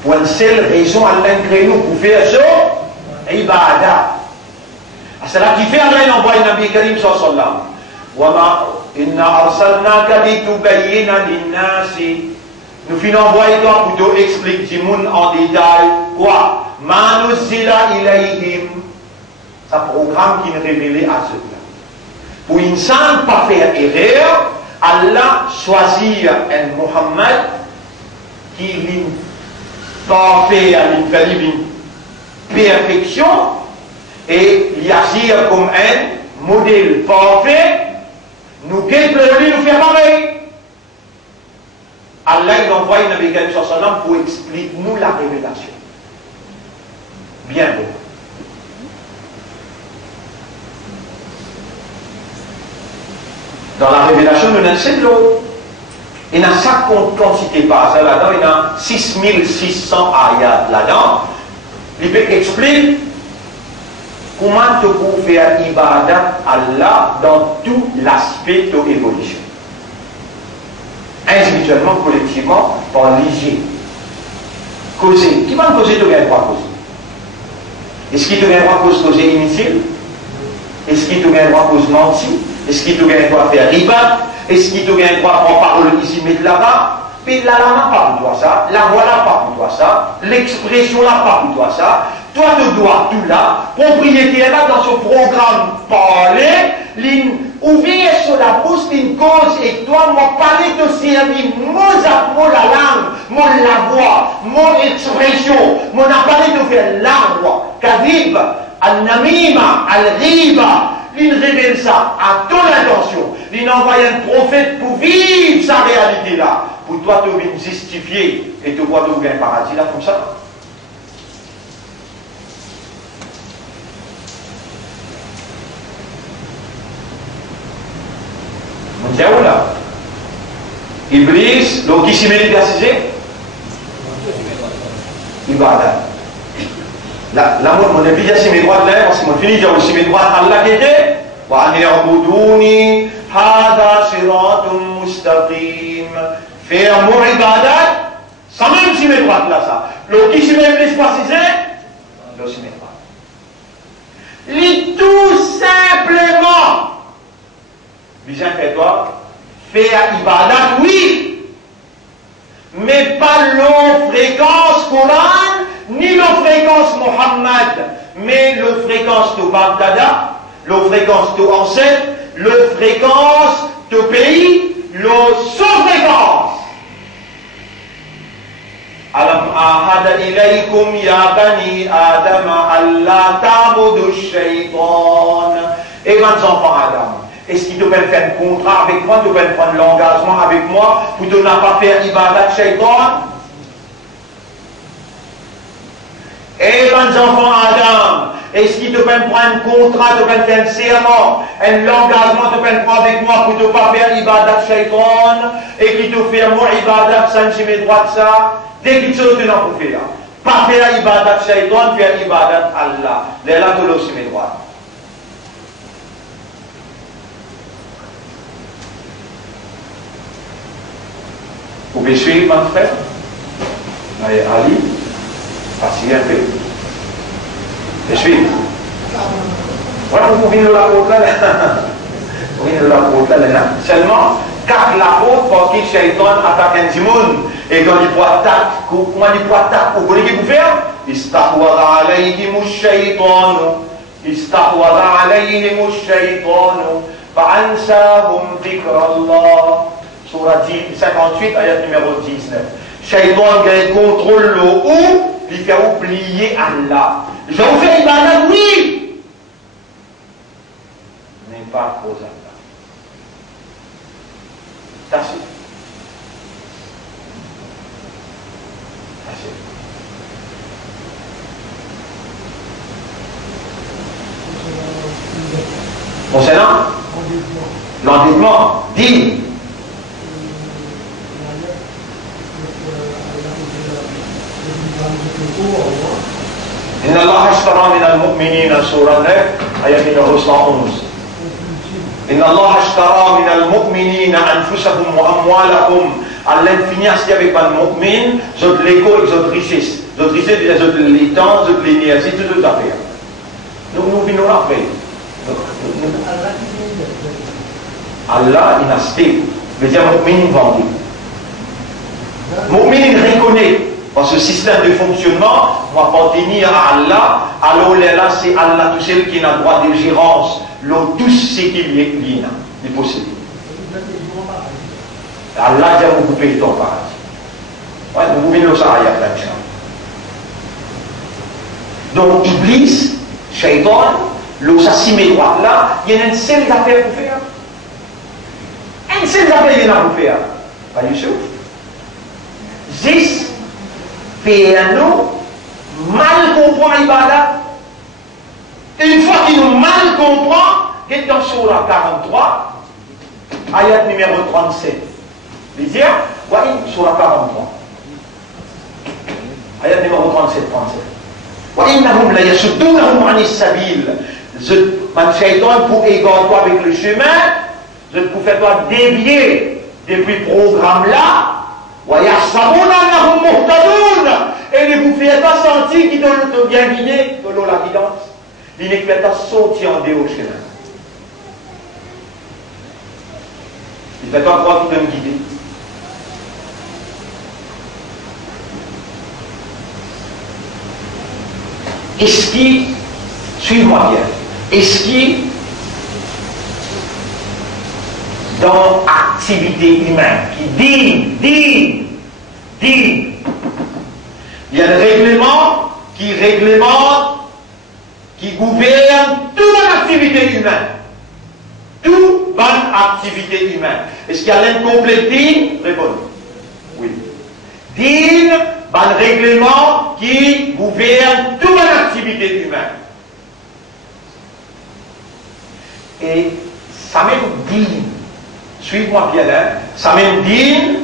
Pour une seule raison, l'un crée nous pour faire ça, ibadat. C'est là qui fait Allah envoie le Nabi Karim sallallahu alayhi wa sallam. Inna arsalnaka litubayyina linnasi. Nous finissons envoyer toi pour te expliquer du monde en détail. Quoi? Ma nuzila ilayhim. C'est un programme qui est révélé à ceux-là. Pour une sainte pas faire erreur, Allah choisit un Muhammad qui est parfait, une perfection et il agit comme un modèle parfait. Nous qu'est-ce que nous faire pareil? Allah il envoie le Nabi Karim sallallahu alayhi wa sallam pour expliquer nous la révélation. Bien beau. Dans la révélation, nous avons 7 lots. Il y a chaque quantité pas là-dedans, il y a 6600 ayats là-dedans. Il explique comment tu peux faire ibadat Allah dans tout l'aspect de l'évolution. Individuellement, collectivement, par l'hygiène. Causer. Qui va me causer, tu gagnes droit causer? Est-ce qu'il te gagne droit causer inutile? Est-ce qu'il te gagne droit cause mentir? Est-ce qu'il te gagne droit faire riba? Est-ce qu'il te gagne droit en parole ici, mais de là-bas? Mais la lama pas pour toi ça, la voix là pas pour toi ça, l'expression là pas pour toi ça. Toi tu dois tout là, propriétaire là dans ce programme parler, ouvrir sur la bouche d'une cause et toi mon parler te servir, mon la langue, mon la voix, mon expression, mon appareil de faire la voix, kadib, al-namima, al-riba. Il révèle ça à ton intention. Il envoie un prophète pour vivre sa réalité là. Pour toi, tu viens justifier et tu vois tu viens un paradis là comme ça. On dit où là? Iblis, donc qui s'y met les assisés? Ibadah. Là, mon avis, il y a mes droits là, parce que mon fini, il y a aussi mes droits à Allah qui était. Wa an ya'buduni hada siratun mustaqim. Faire mon ibadat, sans même si mes droits là, ça. Le qui s'y met les précisé, le s'y met pas. Tout simplement, bien fait toi, faire ibadat, oui, mais pas l'eau fréquence Coran, ni la fréquence Mohammed, mais la fréquence de Bagdad, la fréquence de ancêtre, la fréquence de pays, la sous-fréquence. Alam ahada ilaykum ya bani Adam alla ta'budu shaytan. Et mes enfants Adam, est-ce qu'il te peut faire un contrat avec moi, tu peux prendre l'engagement avec moi pour ne pas faire ibadat shaytan? Et mes enfants Adam, est-ce qu'il te peut prendre un contrat, tu peux faire un serment, un engagement, tu peux prendre avec moi pour ne pas faire ibadat shaytan et qui te fait moi ibadat sans mes droits de ça? Dès qu'il se retient pour faire, pas faire ibadat shaytan, faire ibadat Allah. Les là, tu aussi mes droits. Vous pouvez suivre, mon frère? Ali, assis un peu. Je suis. Voilà, vous venez de la côte là. Vous venez de la côte là. Seulement, quand la côte, pour qui Shaitan attaque un Timoun, et quand il peut attaquer, comment il peut attaquer, vous connaissez ce qu'il faut faire? Istahwada alayhim ash-shaytan. Istahwada alayhim ash-shaytan. Fa'ansahum dhikrallah. Surah 58, ayat numéro 19. Shaitan gagne contrôle le haut, il fait oublier Allah. Je vous fais ibadah, oui, mais pas aux Allah. That's it. That's it. Concernant l'endettement, dit. إن الله اشترى من المؤمنين سورة 9 آية numéro 111 إن الله اشترى من المؤمنين أنفسهم وأموالهم Allah finit avec un mu'min, zot l'égo et zot richesse. Zot richesse, zot les temps, zot l'énergie, tout les affaires. Nous venons après. Allah, il a acheté. Veut dire mu'min vendu. Mu'min, il reconnaît. Dans ce système de fonctionnement, on va appartenir à Allah. Alors là, c'est Allah tout seul qui a le droit de gérance. Tout ce qu'il y a, il possède. Allah dit à vous couper ton paradis. Ouais, vous pouvez le savoir, il y a plein de choses. Donc, Iblis, Shaitan, le s'assime droit là, il y a une seule affaire pour faire. Une seule affaire il y en a pour faire. Pas du tout. Juste nous mal comprendre l'ibadah. Une fois qu'il nous mal comprend, il est dans Surah 43, ayat numéro 37. Les dire, voyez, Surah 43. Ayat numéro 37, 37. وَإِنَّهُمْ لَيَسُدُّونَهُمْ عَنِ السَّبِيلِ. Shaitan pour égarer toi avec le chemin, je pour faire toi dévier depuis le programme là. Et ne vous faites pas sentir qu'il doit bien guider de l'eau la guidance. Il ne fait pas sortir en dehors au chemin. Il ne fait pas croire qu'il doit me guider. Est-ce qui, suivez-moi bien, est-ce qui, dans l'activité humaine, qui dit, il y a le règlement qui réglemente, qui gouverne toute l'activité humaine. Toute bonne activité humaine. Est-ce qu'il y a l'incomplet din? Répondez. Oui. Din, un règlement qui gouverne toute l'activité humaine. Et ça même dit, suivez-moi bien là, ça même dit,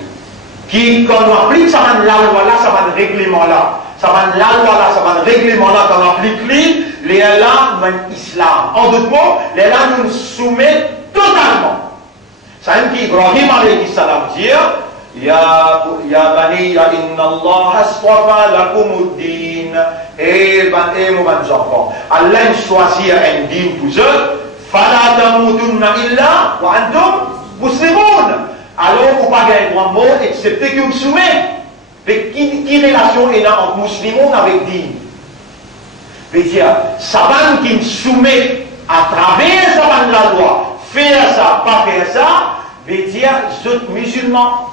qui, quand on applique ça la loi là, ça va le règlement là, ça va la loi là, ça va le règlement là, quand on applique les là, l'islam. En d'autres mots, les là nous soumettent totalement. Ça même qui Ibrahim alayhi salam dit, Ya bani ya inna Allah aswafa lakumuddin. Eh mon enfant, Allah choisit un din pour eux. Fala tamutunna illa wa antum muslimun. Alors vous pas gagner un mot excepté que vous soumettez. Mais qui relation est là entre musulmans avec din? Veut dire, saban qui me soumet à travers saban la loi, faire ça, pas faire ça, veut dire, vous êtes musulmans.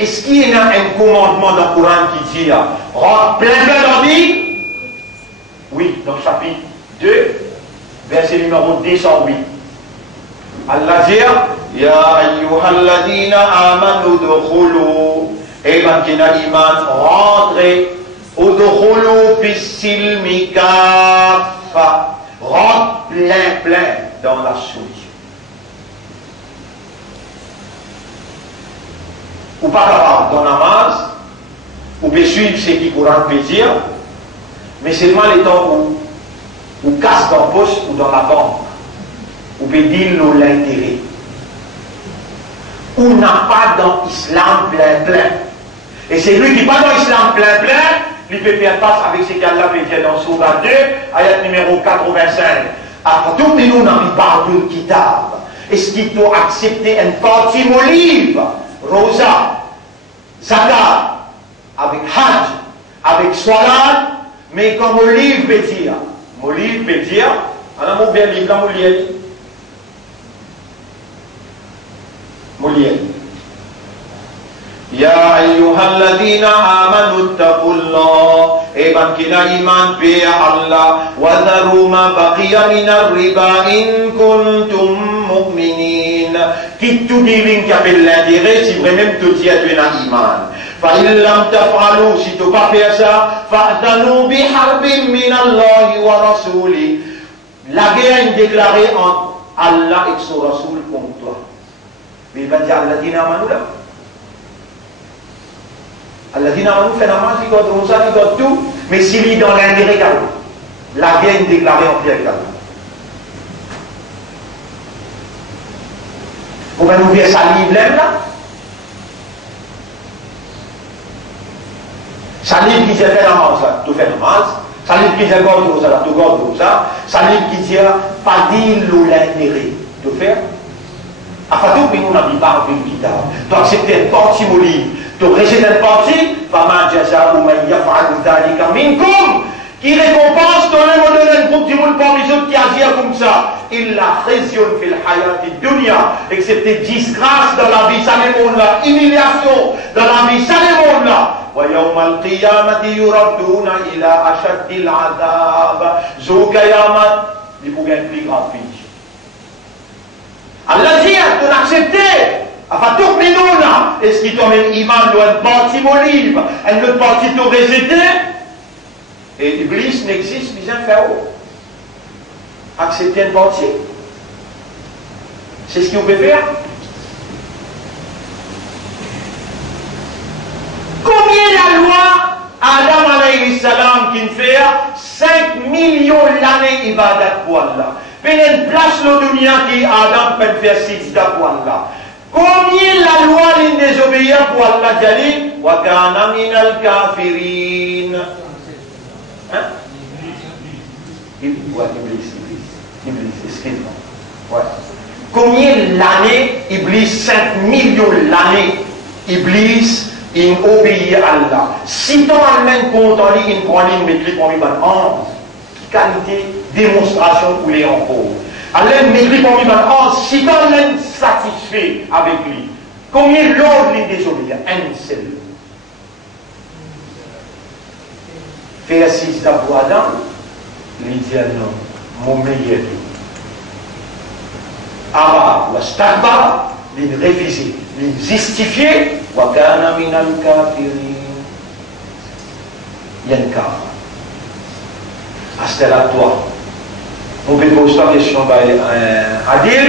Est-ce qu'il y a un commandement dans le Coran qui dit rentre plein dans vie? Oui, dans le chapitre 2, verset numéro 208. Allah dit Ya ayyuhalladina amanu dukhulu. Et ben qui n'a iman, rentrez udkhulu fis-silmi kaffa. Rentre plein dans la soumission. Ou pas capable dans la masse, ou peut suivre ce qui pourra le plaisir, mais seulement les temps où vous casse dans la poche ou dans la banque, ou peut dire l'intérêt. Ou ou n'a pas dans l'islam plein. Et c'est lui qui n'est pas dans l'islam plein, il peut faire face avec ce qu'Allah peut dire dans Sourate 2, ayat numéro 85. Après tout, nous n'avons pas de kitab. Est-ce qu'il faut accepter une partie olive, rosa, zakat, avec hajj, avec salat, mais comme olive peut dire, on a mon bien livre, comme Molière. Ya ayyuhalladhina amanu ittaqullah, eban kina iman bi Allah, wa dharu ma baqiya minar riba in kuntum mu'minin. Quitte tout divin qui appelle l'intérêt, si vraiment tout y est un iman. Fa in lam taf'alu, si tu pas faire ça, fa'danu bi harbin min Allah wa rasuli. La guerre est déclarée entre Allah et son Rasoul contre toi. Mais il va dire alladhina amanu là. Alladhina amanu fait namaz, il garde rosa, il garde tout, mais s'il est dans l'intérêt d'Allah, la guerre est déclarée en pierre d'Allah. Vous pouvez nous dire ça livre là? Ça livre qui dit fait namaz, tu fais namaz. Ça livre qui dit garde rosa, tu garde rosa. Ça livre qui dit pas dire l'intérêt de faire. Afin tout, nous n'avons pas envie de kitab. Tu acceptes une partie mollive. Tu rejettes une partie, فَمَا جَزَاءُ مَنْ يَفْعَلُ ذَلِكَ مِنْكُمْ, qui récompense ton modèle pour tout le monde parmi les autres qui agissent comme ça. Il la khizyun fil hayati dunya, excepté disgrâce dans la vie, ça le monde là, humiliation dans la vie, ça le monde là. Wa yawm al-qiyamati yuradduna ila ashaddil adhab. Zo qiyamat, il faut gagner plus grand vie. Allah dit, tu l'acceptes. Enfin, tout le monde là, est-ce qu'il t'emmène iman doit être parti olive, elle ne partie te rejeter? Et Iblis n'existe bien faire haut. Accepter une partie. C'est ce qu'il peut faire. Combien la loi Adam alayhi salam qui fait 5 millions d'années ibadat pour Allah. Puis il y a une place dans le dunya qui Adam peut faire 6 pour Allah. Combien la loi l'in désobéir pour Allah dit wa kana minal kafirin. Hein? Iblis, excuse-moi. Ouais. Combien l'année, Iblis, 5 millions l'année, Iblis, il obéit à Allah. Si ton allemand compte en ligne, il prend ligne, mais il prend ligne, qualité, démonstration pour les enfants. Allah m'écrit pour lui, si ton allemand satisfait avec lui, combien l'ordre est désobéir? Un seul. Fait assise d'abord Adam, il dit non, mon meilleur. Arabe, ou stakbar, il révisé, il justifié, wa kana minal kafirin. Yanka. Hasta la toi. On peut poser la question à dire,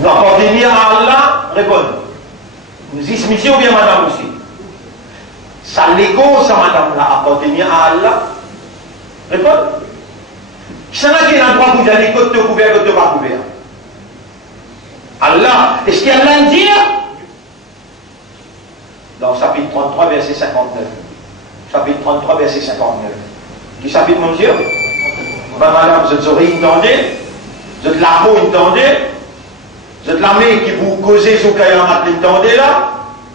nous appartenir à Allah, répondre. Nous disons, monsieur ou bien madame aussi. Ça l'égo, ça madame là, appartenir à Allah. Répondre. Ça n'a qu'un endroit où vous allez côté couvert, côté pas couvert. Allah, est-ce qu'il y a rien à dire? Dans le chapitre 33, verset 59. Chapitre 33, verset 59. Qui chapitre, mon Dieu? Ben, madame, vous êtes oreilles entendez? Vous êtes la peau entendez? Vous êtes la main qui vous causez sous Kayamat entendez là?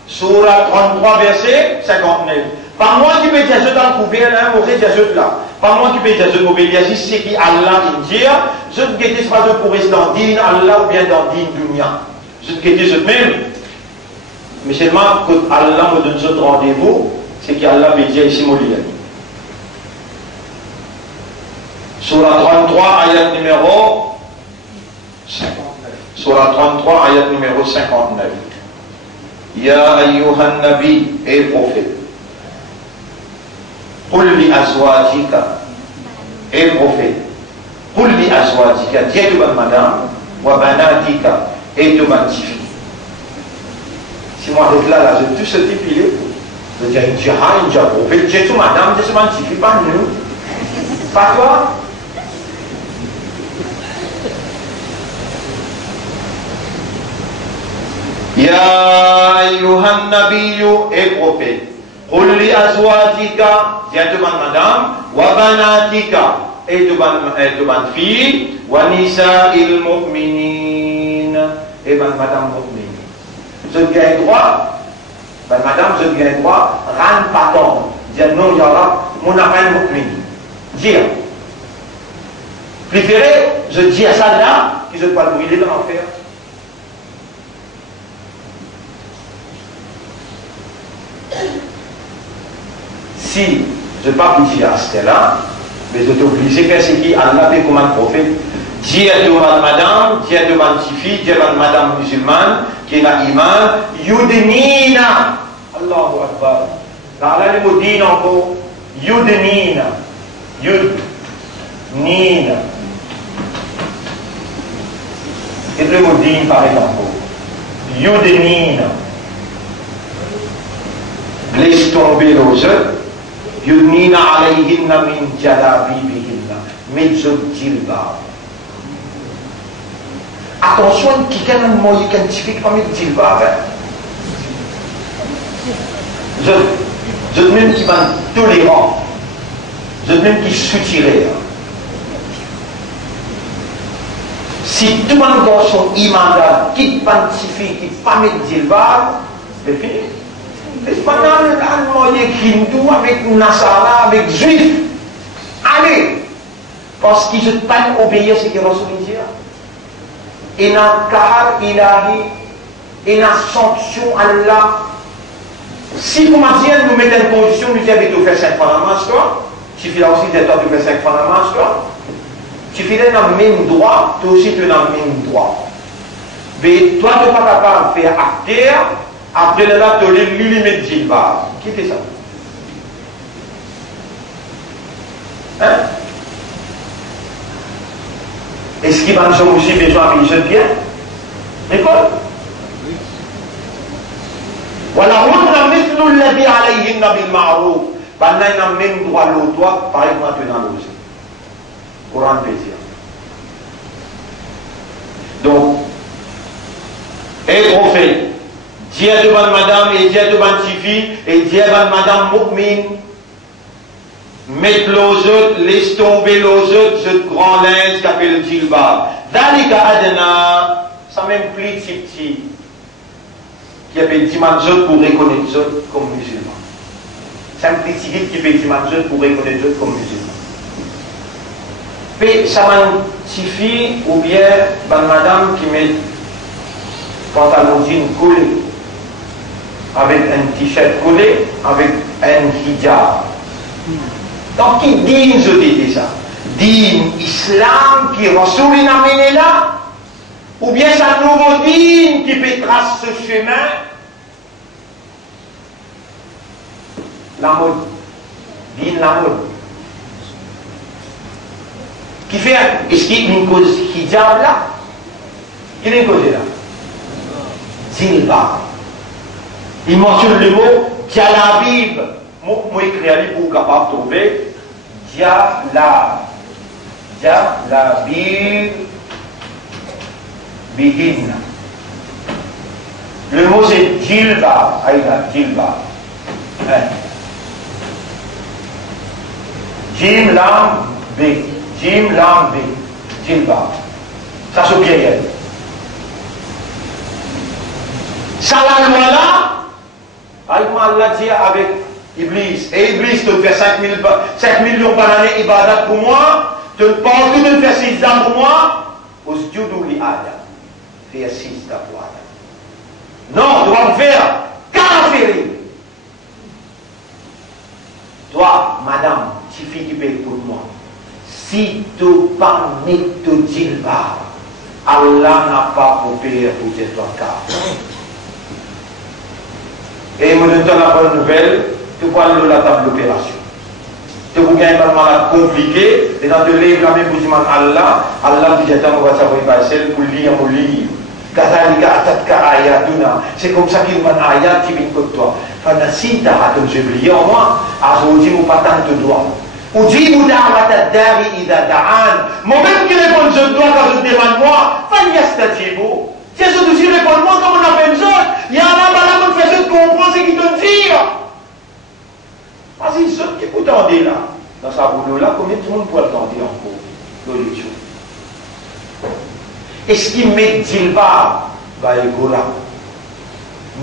Surah 33, verset 59. Par moi qui peut dire je dans le couvert, là, vous êtes là. Par moi qui peut dire je m'obéis, c'est qui Allah dit, je ne guette pas pour rester dans din Allah ou bien dans din dunya. Je ne guette ce même. Mais seulement quand Allah me donne ce rendez-vous, c'est qu'Allah peut dire ici, Molière. Surah 33, ayat numéro 59. Surah 33, ayat numéro 59. Ya ayyuhan nabi, et prophète. قل لأزواجك et prophète. قل لأزواجك, dis à madame, وبناتك et de ma petite fille. Si moi avec là, je tout ce type il est. Je dis une djihad, une djihad prophète, j'ai tout madame, j'ai tout ma petite fille, pas nous. Pas toi. Ya ayyuhan nabiyyu et prophète. Qul li azwajika, dis à madame, wa banatika, et de fille, wa nisa'il mu'minin, et madame mu'minin. Je gagne droit, madame, je gagne droit, ran pardon. Dire non, ya Rab, mon appel mu'min. Dire. Préférez, je dis à ça là, que je ne pas le brûler dans l'enfer. Si je ne pas dire à ce là, mais je t'oblige que c'est qui Allah fait comme un prophète. Dis à demande madame, dis à demande fille, dis à madame musulmane, qui est la iman, yudnina. Allahu Akbar. Dans la le mot din encore, yudnina. Yudnina. Et le mot din paraît encore. Yudnina. Laisse tomber nos œufs. Yudnina alayhinna min jalabibihinna. Mitzul jilbab. Attention, qui est un mot scientifique comme il jilbab. Je même qui va tolérant. Je même qui soutiré. Si tout le monde dans son imanda, qui quantifie, qui ne pas mettre jilbab, c'est fini. C'est pas un moyen hindou avec Nasara, avec Juif. Allez! Parce qu'ils ne peuvent pas obéir à ce que Rasul dit. Il y a un kahar ilahi, il y a une sanction Allah. Si vous m'avez nous mettez en condition, nous disons de faire 5 fois la marche, il suffit là aussi d'être de faire 5 fois la marche, il suffit d'être dans le même droit, toi aussi tu es dans le même droit. Mais toi, tu n'es pas capable de faire acter. Après là, tu as les millimètres de jilbab. Qui fait ça? Hein? Est-ce qu'il va nous aussi besoin de jeune bien? L'école? Voilà, on a mis nous la vie à l'aïna bil ma'rouf. Ben là, il a même droit à l'autre, par exemple, tu es dans l'autre. Pour un plaisir. Donc, et prophète. Dis à devant madame et dis à devant fille et dis à madame mu'min. Mettre l'eau, laisse tomber l'eau, ce grand linge qu'appelle le jilbab. Dalika adna, ça même plus petit, qui avait dit manjot pour reconnaître eux comme musulmans. C'est un petit qui fait dit manjot pour reconnaître eux comme musulmans. Puis ça fille ou bien madame qui met pantalon jean collé, avec un t-shirt collé, avec un hijab. Donc, qui dit, je dis ça? Din islam qui Rasoul a amené là? Ou bien c'est un nouveau din qui peut tracer ce chemin? La mode. Din la mode. Qui fait, est-ce qu'il y a une cause hijab là? Quelle est une cause là? Jilbab. Il mentionne le mot jalabib. Moi, écrit pour capable de trouver jalab. Jalabib bihin. Le mot c'est jilbab. Aïda, jilbab. Jim lam b. Jim lam b. Jilbab. Ça c'est bien. Ça la loi là. Allah dit avec Iblis, et Iblis te fait 5 millions par année ibadat pour moi, te parles que de faire 6 ans pour moi, au studio li Adam, faire 6 ans pour Adam. Non, tu vas me faire kafiri. Toi, madame, tu fais qui paye pour moi. Si tu pas mis de jilbab, Allah n'a pas pour payer pour tes toi cas. Et me donne la bonne nouvelle, tu vois la table d'opération. Tu vois un malade compliqué, et dans de lèvres la même pour Allah, Allah dit à moi, ça va passer pour lire mon livre. C'est comme ça qu'il m'a dit ayat qui vient contre toi. Fanasita, comme j'ai oublié en moi, à vous dire, pas tant de droit. Ou dit, vous d'arrêter d'arri ida da'an. Moi-même qui réponds, je dois quand je demande moi, Fanyastatibu. C'est ce que je réponds moi comme on appelle ça. tendez là, dans sa boulot là, combien de monde peut le tendre encore dans le Dieu? Est-ce qu'il met Dilba, bah il là.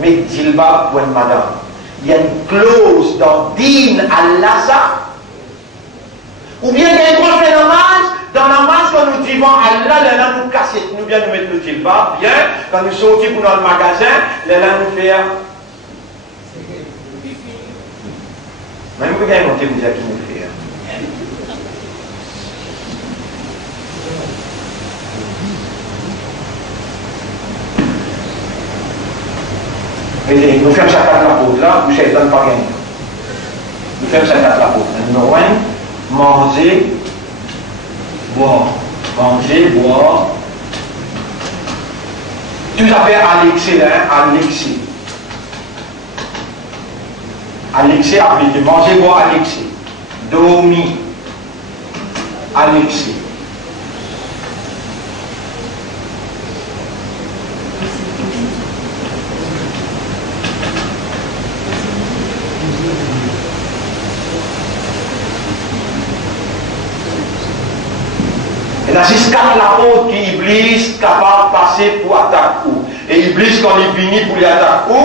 Met Dilba pour une madame. Il y a une clause dans Din Allah, ou bien il y a une grande namaz, dans la namaz, quand nous disons Allah, là nous casser, nous bien nous mettre le Dilba, bien, quand nous sortons pour dans le magasin, là nous faire. Même vous avez monté, vous avez qui nous faire. Mais nous faisons ça à la pause là, vous ne donne pas gagner. Nous faisons ça à la pause. Nous manger, boire. Manger, boire. Tout à fait à l'excès, à l'excès. À l'excès, appliqué. Manger, boire à l'excès. Dormir à l'excès. Et là, jusqu'à la porte qui Iblis capable de passer pour attaquer. Et Iblis, quand il finit pour les attaquer,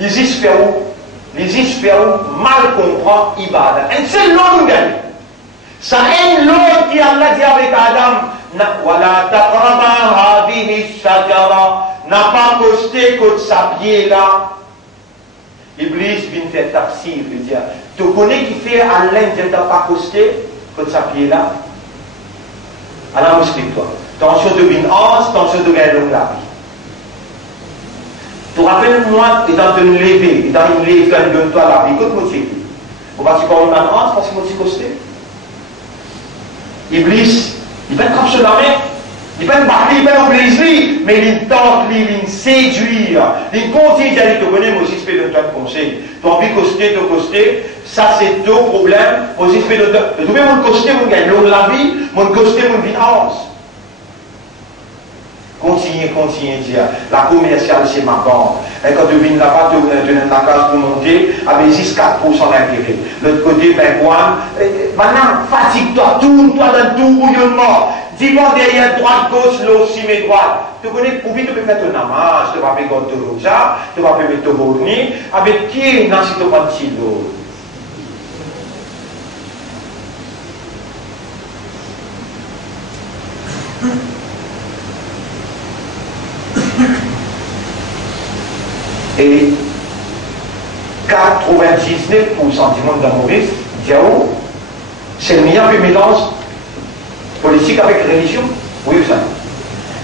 les fait où? Les fait où? Mal comprendre Ibada. Et c'est l'homme qui gagne. Ça est l'homme qui a dit avec Adam, voilà, taqraba hadihi shajara, n'a pas costé que sa pied là. Iblis vient faire tafsir, veut dire, tu connais qui fait à l'Inde, tu n'as pas costé que sa pied là. Alors, explique-toi. Tension de une anse, tension de gagner la vie. Tu rappelles-moi, étant une levée, étant une levée, quand donne-toi la vie, écoute-moi, tu sais. On va te parler d'une anse parce que moi, tu costé. Iblis, il va te frapper sur la main, il va te battre, il va te blesser, mais il tente, il séduire, il continue d'aller te connaître, moi aussi, je fais de toi de conseil. Tu as envie de coster, de coster. Ça, c'est deux problèmes. Aussi, je fais de tout. Mais mon coster, mon gagne la vie, mon coster, mon vie avance. Continuez, dire. La commerciale, c'est ma banque. Et quand tu viens là-bas, tu as la case pour monter, avec 6-4% d'intérêt. L'autre côté, ben quoi? Maintenant, fatigue-toi, tourne-toi dans tout bouillonnement. Dis-moi derrière, droite, gauche, là aussi, mais droite. Tu connais, pour vite, tu peux mettre un namaz, tu vas mettre un rosa, tu vas mettre un borni. Avec qui, non, si tu prends un kilo? Et 99% du monde dans Maurice, Diao, c'est le meilleur mélange politique avec religion. Oui, ça.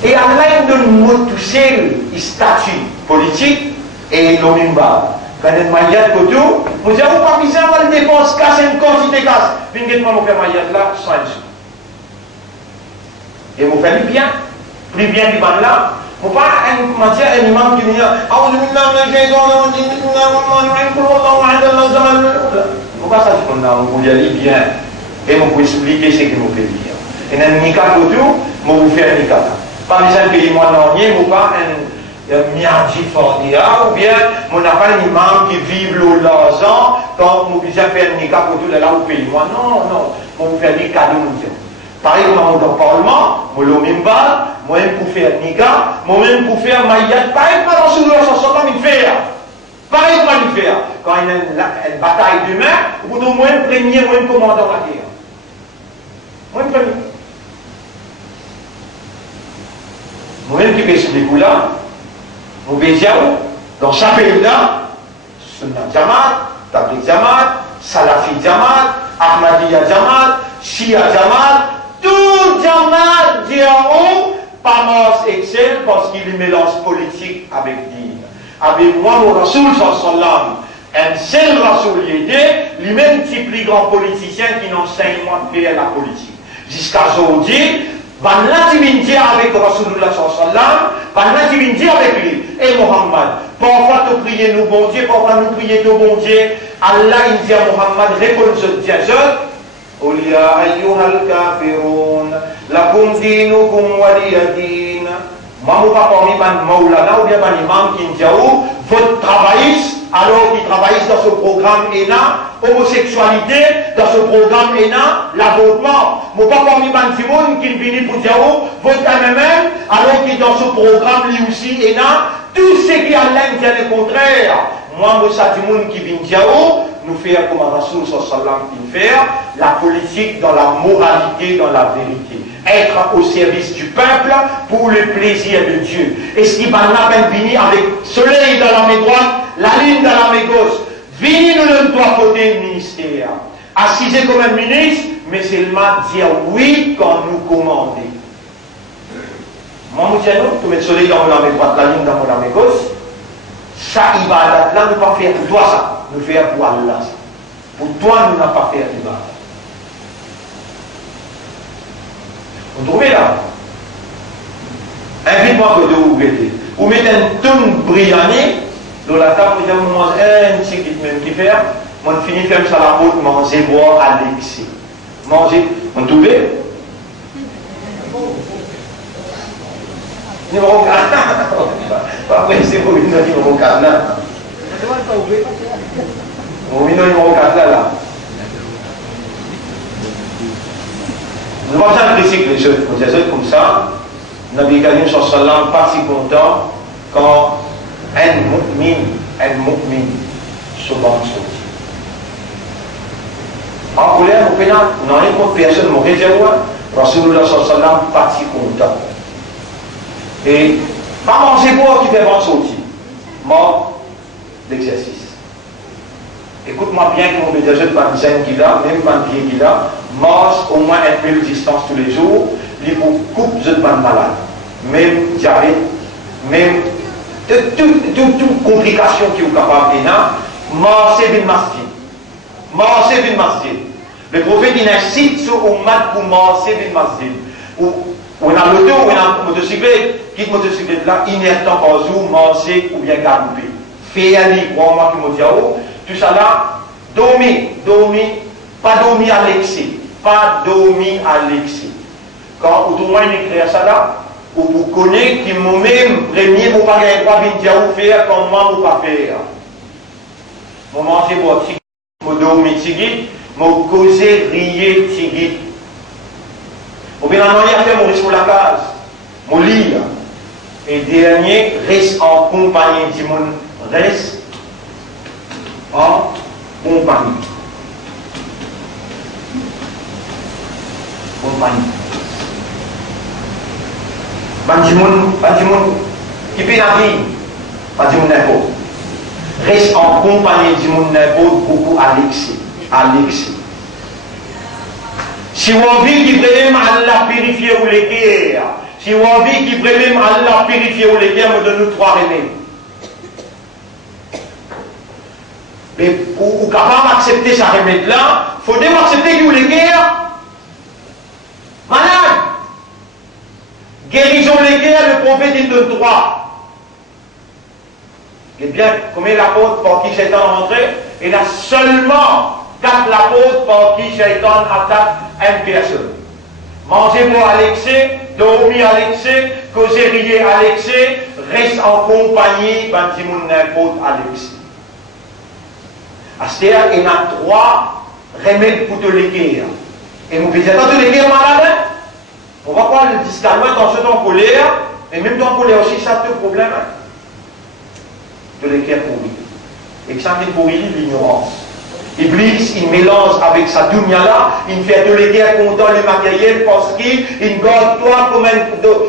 Et à l'un de nous toucher le statut politique et nos mimba. Quand on a maillot de côté, vous dites, vous pas misé à la dépense, casse une quantité casse. Vinguement, vous faites maillot là, sans un sou. Et vous faites bien, plus bien du ban là. Vous ne pouvez pas mentir à un imam qui dit ah, vous ne pouvez pas ça, vous pouvez aller bien. Et vous pouvez expliquer ce que vous pouvez dire. Et dans le niqab autour, vous faites un niqab. Par exemple, moi, non, vous pas un miadji fordia, ou bien, vous n'avez pas un imam qui vit le l'argent, quand vous pouvez faire un niqab autour de là, vous payez. Moi, non, vous faites un niqab. Par exemple, dans le Parlement, moi, le mimba, moi-même pour faire niqab, moi-même pour faire maïyat, pareil, pas dans ce jour, ça sera une faire. Pareil, pas une faire. Quand il y a une bataille d'humains, vous devez moins premier, moins commandant la guerre. Moins premier. Moi-même qui fais ce découp-là, vous pouvez dire, dans chaque pays-là, Sunnah Jamaat, Tabligh Jamaat, Salafi Jamaat, Ahmadiyya Jamaat, Shia Jamaat, tout Jamaat diront pas mort excel parce qu'il mélange politique avec dîne. Avec moi, mon Rasoul sallam, un seul Rasoul y était, lui-même type plus grand politicien qui n'enseigne moins de la politique. Jusqu'à aujourd'hui, van là tu viens dire avec Rasulullah sallam, van là tu viens dire avec lui. Et Mohammed, parfois tu prier nous bon Dieu, parfois nous prier nous bon Dieu. Allah il dit à Mohammed, réponds ce diazote. قل يا أيها الكافرون لكم دينكم ولي دين. Moi, je ne pas parmi un Maulana ou bien un imam qui me dit votre travail, alors qu'il travaille dans ce programme ENA, homosexualité dans ce programme ENA, l'avortement. Mon pas parmi les gens qui viennent pour dire, vote même, alors que dans ce programme, lui aussi, ENA, tout ce qui est Allah vient le contraire. Moi, je sais du monde qui vient dire, nous faire comme Rasoul sallam qui fait, la politique dans la moralité, dans la vérité. Être au service du peuple pour le plaisir de Dieu. Et ce qui va venir avec soleil dans la main droite, la ligne dans la main gauche. Venez nous donne trois côtés le ministère. Assisé comme un ministre, mais seulement dire oui quand nous commandons. Moi, je dis non, tu mets le soleil dans la main droite, la ligne dans la main gauche. Ça, il va là, nous ne pas faire pour toi ça. Nous faire pour Allah ça. Pour toi, nous n'avons pas faire ibadat. Vous trouvez là? Invite-moi que de vous mettez. Vous mettez un tonne brillant dans la table, vous avez mangé un petit même qui fait. On finit faire ça la route, manger, boire à l'excès. Manger, on trouve? Numéro 4. Après, c'est pour une numéro 4 là. On vient numéro 4 là. Nous avons un tricycle, les jeunes comme ça. Nabi Karim sallam pas si content quand un mu'min se bat sur lui. En colère, au pénal, non, il n'y a pas personne, mon réservoir, Rasulullah sallam pas si content. Et pas manger pour qui fait vendre sortir. Mort d'exercice. Écoute-moi bien que mon médecin pas une qui là, même pas pied qui là, mange au moins 1 000 distances tous les jours, il faut couper de malade. Même diabète, même toute complication qui est capable de faire, manger bin masjid. Manger bin masjid. Le prophète il incite sur Ummat pour manger bin masjid. On a l'auto, on a une motocyclette, quitte motocyclette là, inertant par jour, manger ou bien galoper. Faire aller, crois-moi qui me dit, tout ça là, dormir, pas dormir à l'excès, pas dormir à l'excès. Quand au moins il écrit ça là, ou vous connaissez qui moi-même, premier, vous ne pouvez pas dire où faire, comment vous ne pouvez pas faire. Vous mangez votre tigui, vous dormez tigui, vous causez, riez tigui. Vous bien en manière faire mon risque pour la case, mon lit. Et dernier, reste en compagnie du monde, reste en compagnie. Compagnie. Bandimoun, qui peut la vie, bandimoun n'importe. Reste en compagnie du monde n'importe beaucoup à l'excès. Si vous avez qui vraiment Allah purifier ou les guerres, si vous avez qui vraiment Allah purifier ou les guerres, vous donnez 3 remèdes. Mais pour capable d'accepter ce remède-là, il faut d'abord accepter que vous les guerres malade. Guérison les guerres, le prophète il donne 3. Et bien, combien l'apôtre par qui Shaitan est rentré? Il a seulement 4 l'apôtres par qui Shaitan attaque une personne. Manger pour à l'excès, dormir à l'excès, causer rier à l'excès, reste en compagnie, bandimoun n'importe à l'excès. C'est-à-dire, il y a 3 remèdes pour te les guérir. Et vous pouvez dire, quand tu les guéris malade, on va voir le discalment dans ce temps colère, et même dans colère aussi, ça te problème. De les guérir pour lui. Et que ça fait pour lui l'ignorance. Iblis, il mélange avec sa dunya-là, il fait de les guerres content le matériel parce qu'il garde toi comme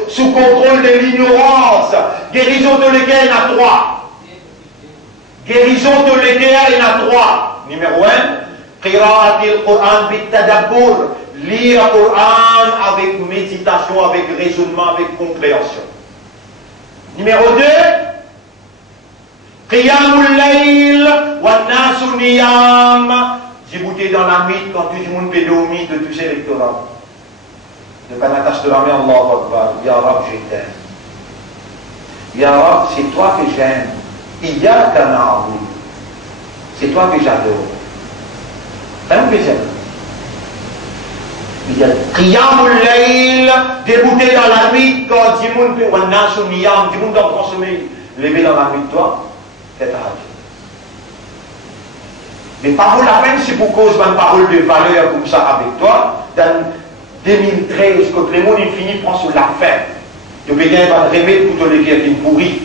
sous contrôle de l'ignorance. Guérison de les guerres, il y en a 3. Guérison de les guerres, il y en a 3. Numéro 1, qira'atil Qur'an bit tadabbur. Lire le Coran avec méditation, avec raisonnement, avec compréhension. Numéro 2, Qiyamul Layl wa nasu niyam. Djibouti dans la nuit quand tout le monde peut dormir de tous ces électorats. Ne pas n'attache de la main, Allah Akbar. Ya Rab, je t'aime. Ya Rab, c'est toi que j'aime. Iyaka na'budu. C'est toi que j'adore. Un que j'aime. Il y a Qiyamul Layl, débouté dans la nuit, quand du monde peut, ou nasu niyam, du monde doit consommer, lever dans la nuit, toi, fais ta hajj. Mais pas pour la peine, c'est pour cause d'une parole de valeur comme ça avec toi. Dans 2013, quand le monde infini prend sur la fin, tu peux gagner un remède pour te le qui est pourri.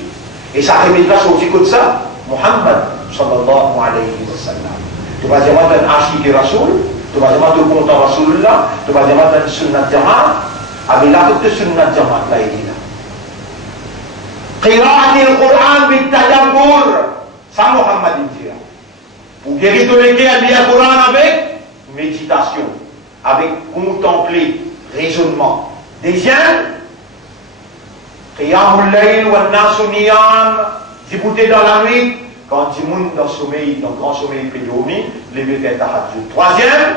Et ça remède-là sorti comme ça, Muhammad sallallahu alayhi wa sallam. Tu vas dire, moi, tu as un ashiki rasoul, tu vas dire, moi, tu es content rasoulullah, tu vas dire, moi, tu as une sunnat jamaat, avec la toute sunnat jamaat, là, il est là. Qira'ati al-Qur'an bit-tadabbur, ça, Muhammad dit. Pour guérir tous les cas, il y a le Coran avec méditation, avec contempler, raisonnement. Deuxième, Qiyamul Layl wa Nasu Niyam, débouter dans la nuit, quand tu montes dans le sommeil, dans le grand sommeil, il peut dormir, lever tes tahajjud. Troisième,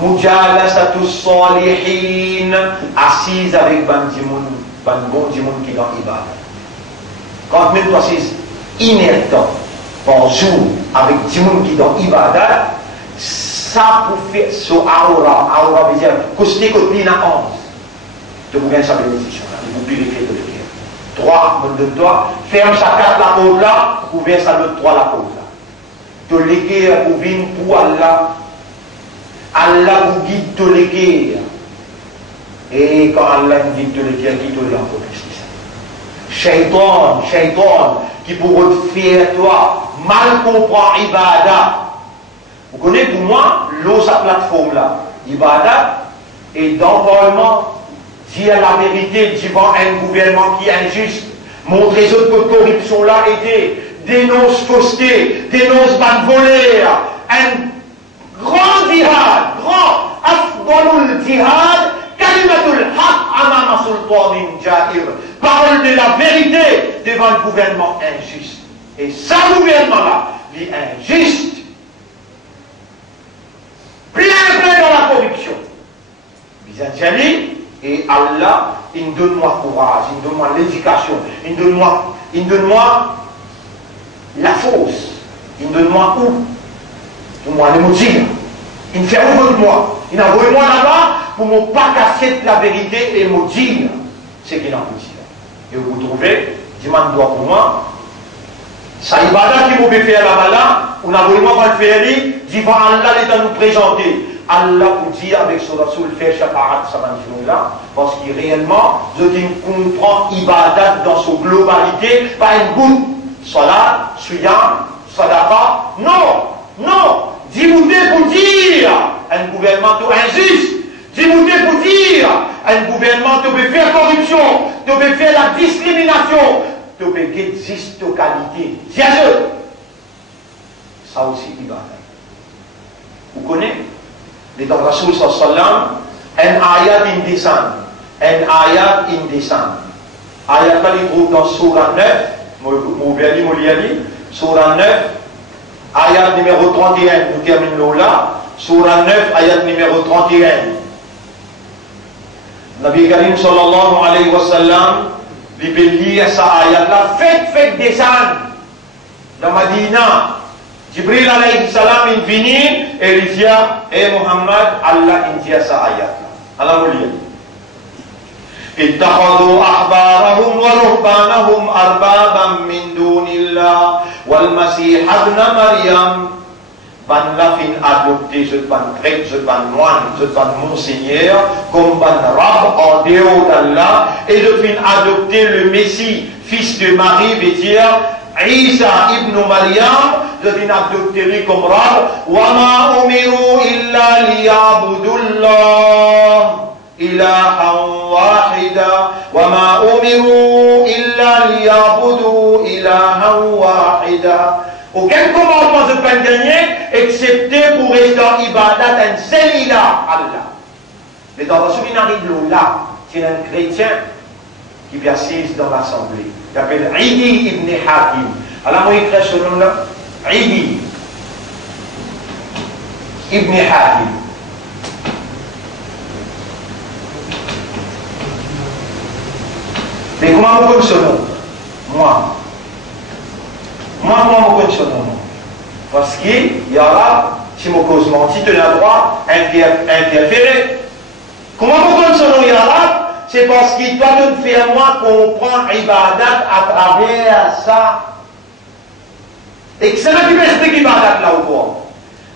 Mujalasatu Salihin, assise avec ban bon dimoun qui est dans l'ibadah. Quand même toi c'est inertant par jour avec du monde qui est dans l'ibadah, ça pour faire ce aura veut dire coster côté na 11. Tu peux bien sa bénédiction là, il vous purifier de le cœur. 3, mon de toi, ferme sa carte la côte là, pour faire ça le 3 la côte là. Te léguer pour venir pour Allah. Allah vous guide te léguer. Et quand Allah vous guide te léguer, qui te l'a encore plus. Shaitan, qui pourrait te faire toi mal comprendre Ibadah. Vous connaissez pour moi, l'eau, sa plateforme là. Ibadah est d'envolement, dire la vérité devant un gouvernement qui est injuste, montrer que la corruption là était, dénonce fausseté, dénonce ban voleur, un grand jihad, grand afdalul jihad, kalimatul haq amama sultanin jair. Parole de la vérité devant le gouvernement injuste. Et ce gouvernement-là, il est injuste, plein dans la corruption. Byzantini, et Allah, il donne-moi courage, il donne-moi l'éducation, il donne-moi la force, il donne-moi où? Pour moi, les motifs. Il me fait ouvrir de moi. Il a envoyé moi là-bas pour ne pas casser la vérité et me dire ce qu'il a dit. Et vous trouvez, demande doigt pour moi, ça ibadah qui vous peut faire là-bas là, on a vraiment pas le faire, devant Allah, il est à nous présenter. Allah vous dit avec son Rasoul, faire shafa'at là, parce qu'il réellement, je comprends ibadah dans son globalité, pas une goutte, salat, suyam, sadaqa, non, dis-vous pour dire, un gouvernement injuste, dis-vous pour dire, un gouvernement qui peut faire corruption, qui peut faire la discrimination, qui peut exister aux qualités. Dieu. Ça aussi, ibadah. Vous connaissez? Les temps Rasoul sallam, un ayat indécent. Ayat là, il trouve dans Surah 9, Surah 9, ayat numéro 31, nous terminons là. Surah 9, ayat numéro 31. Nabi Karim sallallahu alayhi wa sallam, il peut lire sa ayat là, faites des ânes. Dans Madina, Jibril alayhi salam, il vient et il dit, Muhammad, Allah, il dit sa ayat là. Allah vous lit. اتخذوا أحبارهم ورهبانهم أربابا من دون الله والمسيح ابن مريم ban la fin adopté, je ban prêtre, je ban moine, je ban monseigneur, comme ban rab en dehors d'Allah, et je fin adopté le Messie, fils de Marie, veut dire Isa ibn Maryam, je fin adopté lui comme rab, wa ma umiru illa liya'budullah ilahan wahida, wa ma umiru illa liya'budu ilahan wahida. Aucun commandement ne peut gagner, excepté pour rester en ibadat un seul ilah, Allah. Mais dans la souvenir là, c'est un chrétien qui assise dans l'assemblée. Il s'appelle Idi ibn Hakim. Alors, moi, il écrit ce nom-là, Idi ibn Hakim. Mais comment vous connaissez ce nom? Moi, je connais ce nom. Parce qu'il y aura, si mon cause menti, tu as le droit d'interférer. Comment vous connaissez ce nom Yarab? C'est parce qu'il doit nous faire moi comprendre Ibadat à travers ça. Et que c'est là qui peut expliquer l'ibadat là au Coran.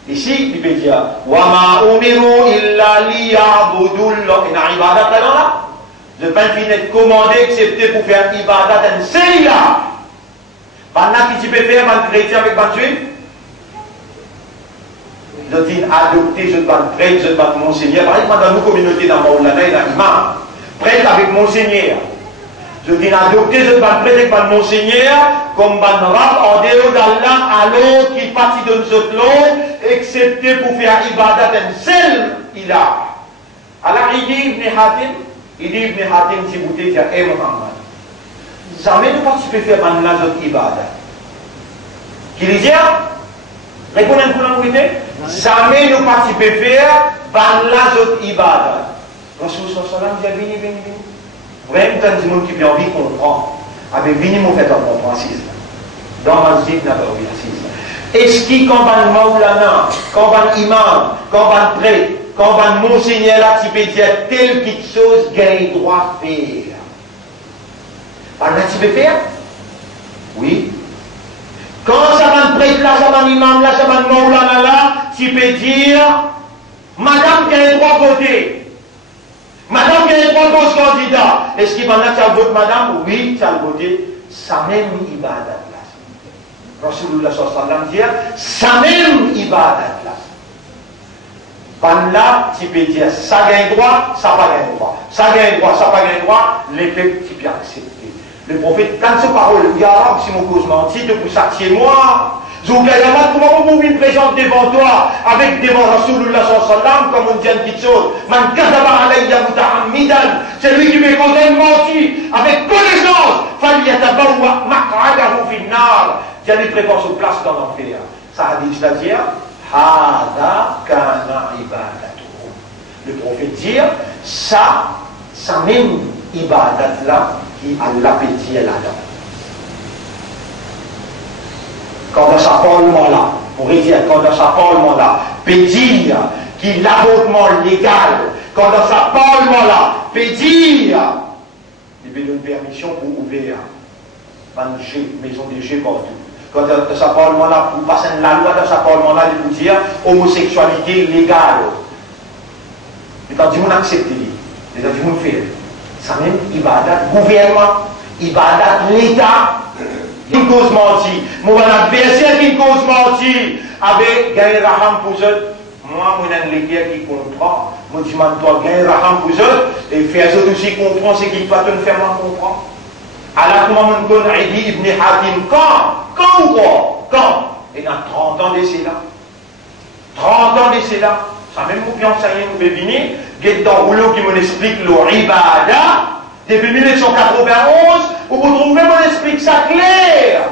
Ici, il peut dire wa ma umiru illa liya'budullah. Il y a ibadat là. Je ne peux pas commander excepté pour faire ibadat en celui-là. Maintenant, qui tu peux faire un chrétien avec un juif? Je dis adopter, je dois prêtre, je dois monseigneur. Par exemple, dans nos communautés, dans Maulana et dans l'imam, prêtre avec monseigneur. Je dis adopter, je dois prêtre avec monseigneur, comme ban rab en dehors d'Allah, à l'autre qui partit de nous autres l'autre, excepté pour faire ibadat en celui-là. Alors, il dit Ibn Hatim, si vous dites, eh Muhammad, jamais nous participons faire ban notre ibadat. Qui dit répondez pour la vérité. Jamais nous participons faire ban notre ibadat. Rasul sallam dit vini. Vraiment, tant de monde qui peut envie comprendre. Avec vini, mon fait en comprendre assise. Dans ma zip, n'a pas envie assise. Est-ce qu'il quand ban maulana, quand ban imam, quand ban prêtre, quand ban monseigneur là, tu peux dire telle petite chose gagne droit à faire. Ban là, tu peux faire? Oui. Quand ça va prêtre là, ça va imam là, ça va maulana là, tu peux dire madame qui a le droit de voter. Madame qui a le droit de voter candidat. Est-ce qu'il va là, tu as voté madame? Oui, tu as voté. Ça même ibadat là. Rasulullah sallam dit, ça même ibadat là. Ban là, tu peux dire ça gagne droit, ça pas gagne droit. Ça gagne droit, ça pas gagne droit, les peuples, tu peux accepter. Le prophète, dans ses paroles, il y a si mon cause menti, de vous satisfier moi. Zougayama, comment vous me présente devant toi, avec devant Rasulullah sallam, comme on dit une petite chose. Man kadaba alayya muta'ammidan, c'est lui qui me condamne menti, avec connaissance. Falyatabawwa maq'adahu fin nar. Tiens, il prépare son place dans l'enfer. Ça a dit, c'est-à-dire, hada kana ibadatuhum. Le prophète dit, ça même ibadat là, qui a l'appétit là-dedans. Quand dans sa parlement là, pour dire, quand dans sa parlement là, peut dire qu'il l'avortement légal, quand dans sa parlement là, peut dire, il peut donner une permission pour ouvrir une maison de jeu partout. Quand dans sa parlement là, pour passer la loi dans sa parlement là, il peut dire homosexualité légale. Il dit, on accepte, il dit, on fait. Ça même, ibadat, gouvernement, ibadat, l'État, qui cause menti. Mon adversaire qui cause menti, avec gain raham pour eux. Moi, mon adversaire qui comprend, moi, je demande toi, gain raham pour eux, et faire eux aussi comprendre ce qu'il doit te faire comprendre. Alors, comment on connaît Ibn Hatim, quand ou quoi? Quand? Il y a 30 ans d'essai là. 30 ans d'essai là. Ça même vous bien enseigner, vous pouvez venir. Il y a dans rouleau qui m'explique le ibada. Depuis 1991, où vous trouvez, on explique ça clair.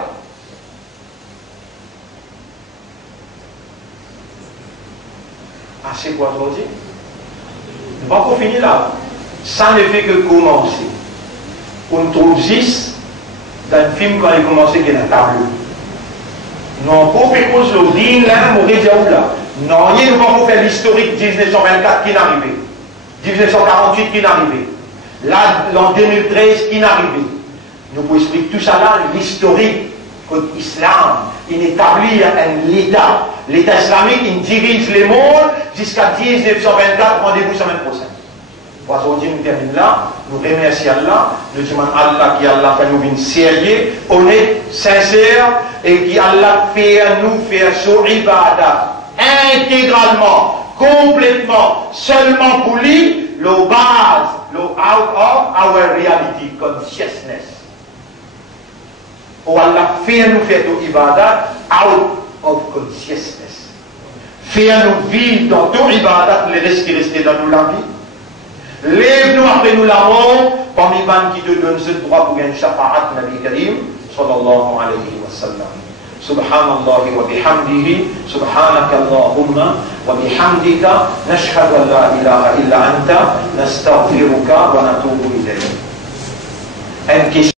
Ah, c'est quoi aujourd'hui? Nous ne va pas finir là. Ça ne fait que commencer. On trouve 10 dans le film quand il a commencé qui est dans le tableau. Non, pour faire cause le din là, on dit là. Non, il ne va pas faire l'historique 1924 qui est arrivé. 1948 qui est arrivé. Là, en 2013, qui est arrivé. Nous pouvons expliquer tout ça là, l'historique de l'islam. Il établit un État. L'État islamique, il dirige les mondes jusqu'à 1924, rendez-vous semaine prochaine. Aujourd'hui, nous terminons là. Nous remercions Allah. Nous demandons Allah qui Allah fait nous une sérieux, honnête, sincère, et qui Allah fait nous faire son ibadah intégralement, complètement, seulement pour lui, le base, le out of our reality, consciousness. Ou Allah fait nous faire ton ibadah out of consciousness. Fait nous vivre dans ton ibadah, les restes qui restent dans nous la vie. Lève-nous après nous la mort, parmi les qui te donnent ce droit pour gagner shafa'at Nabi Karim, sallallahu alayhi wa sallam. Subhanallah wa bihamdihi, subhanaka Allahumma wa bihamdika, nashhadu an la ilaha illa anta, nastaghfiruka wa natubu ilayk.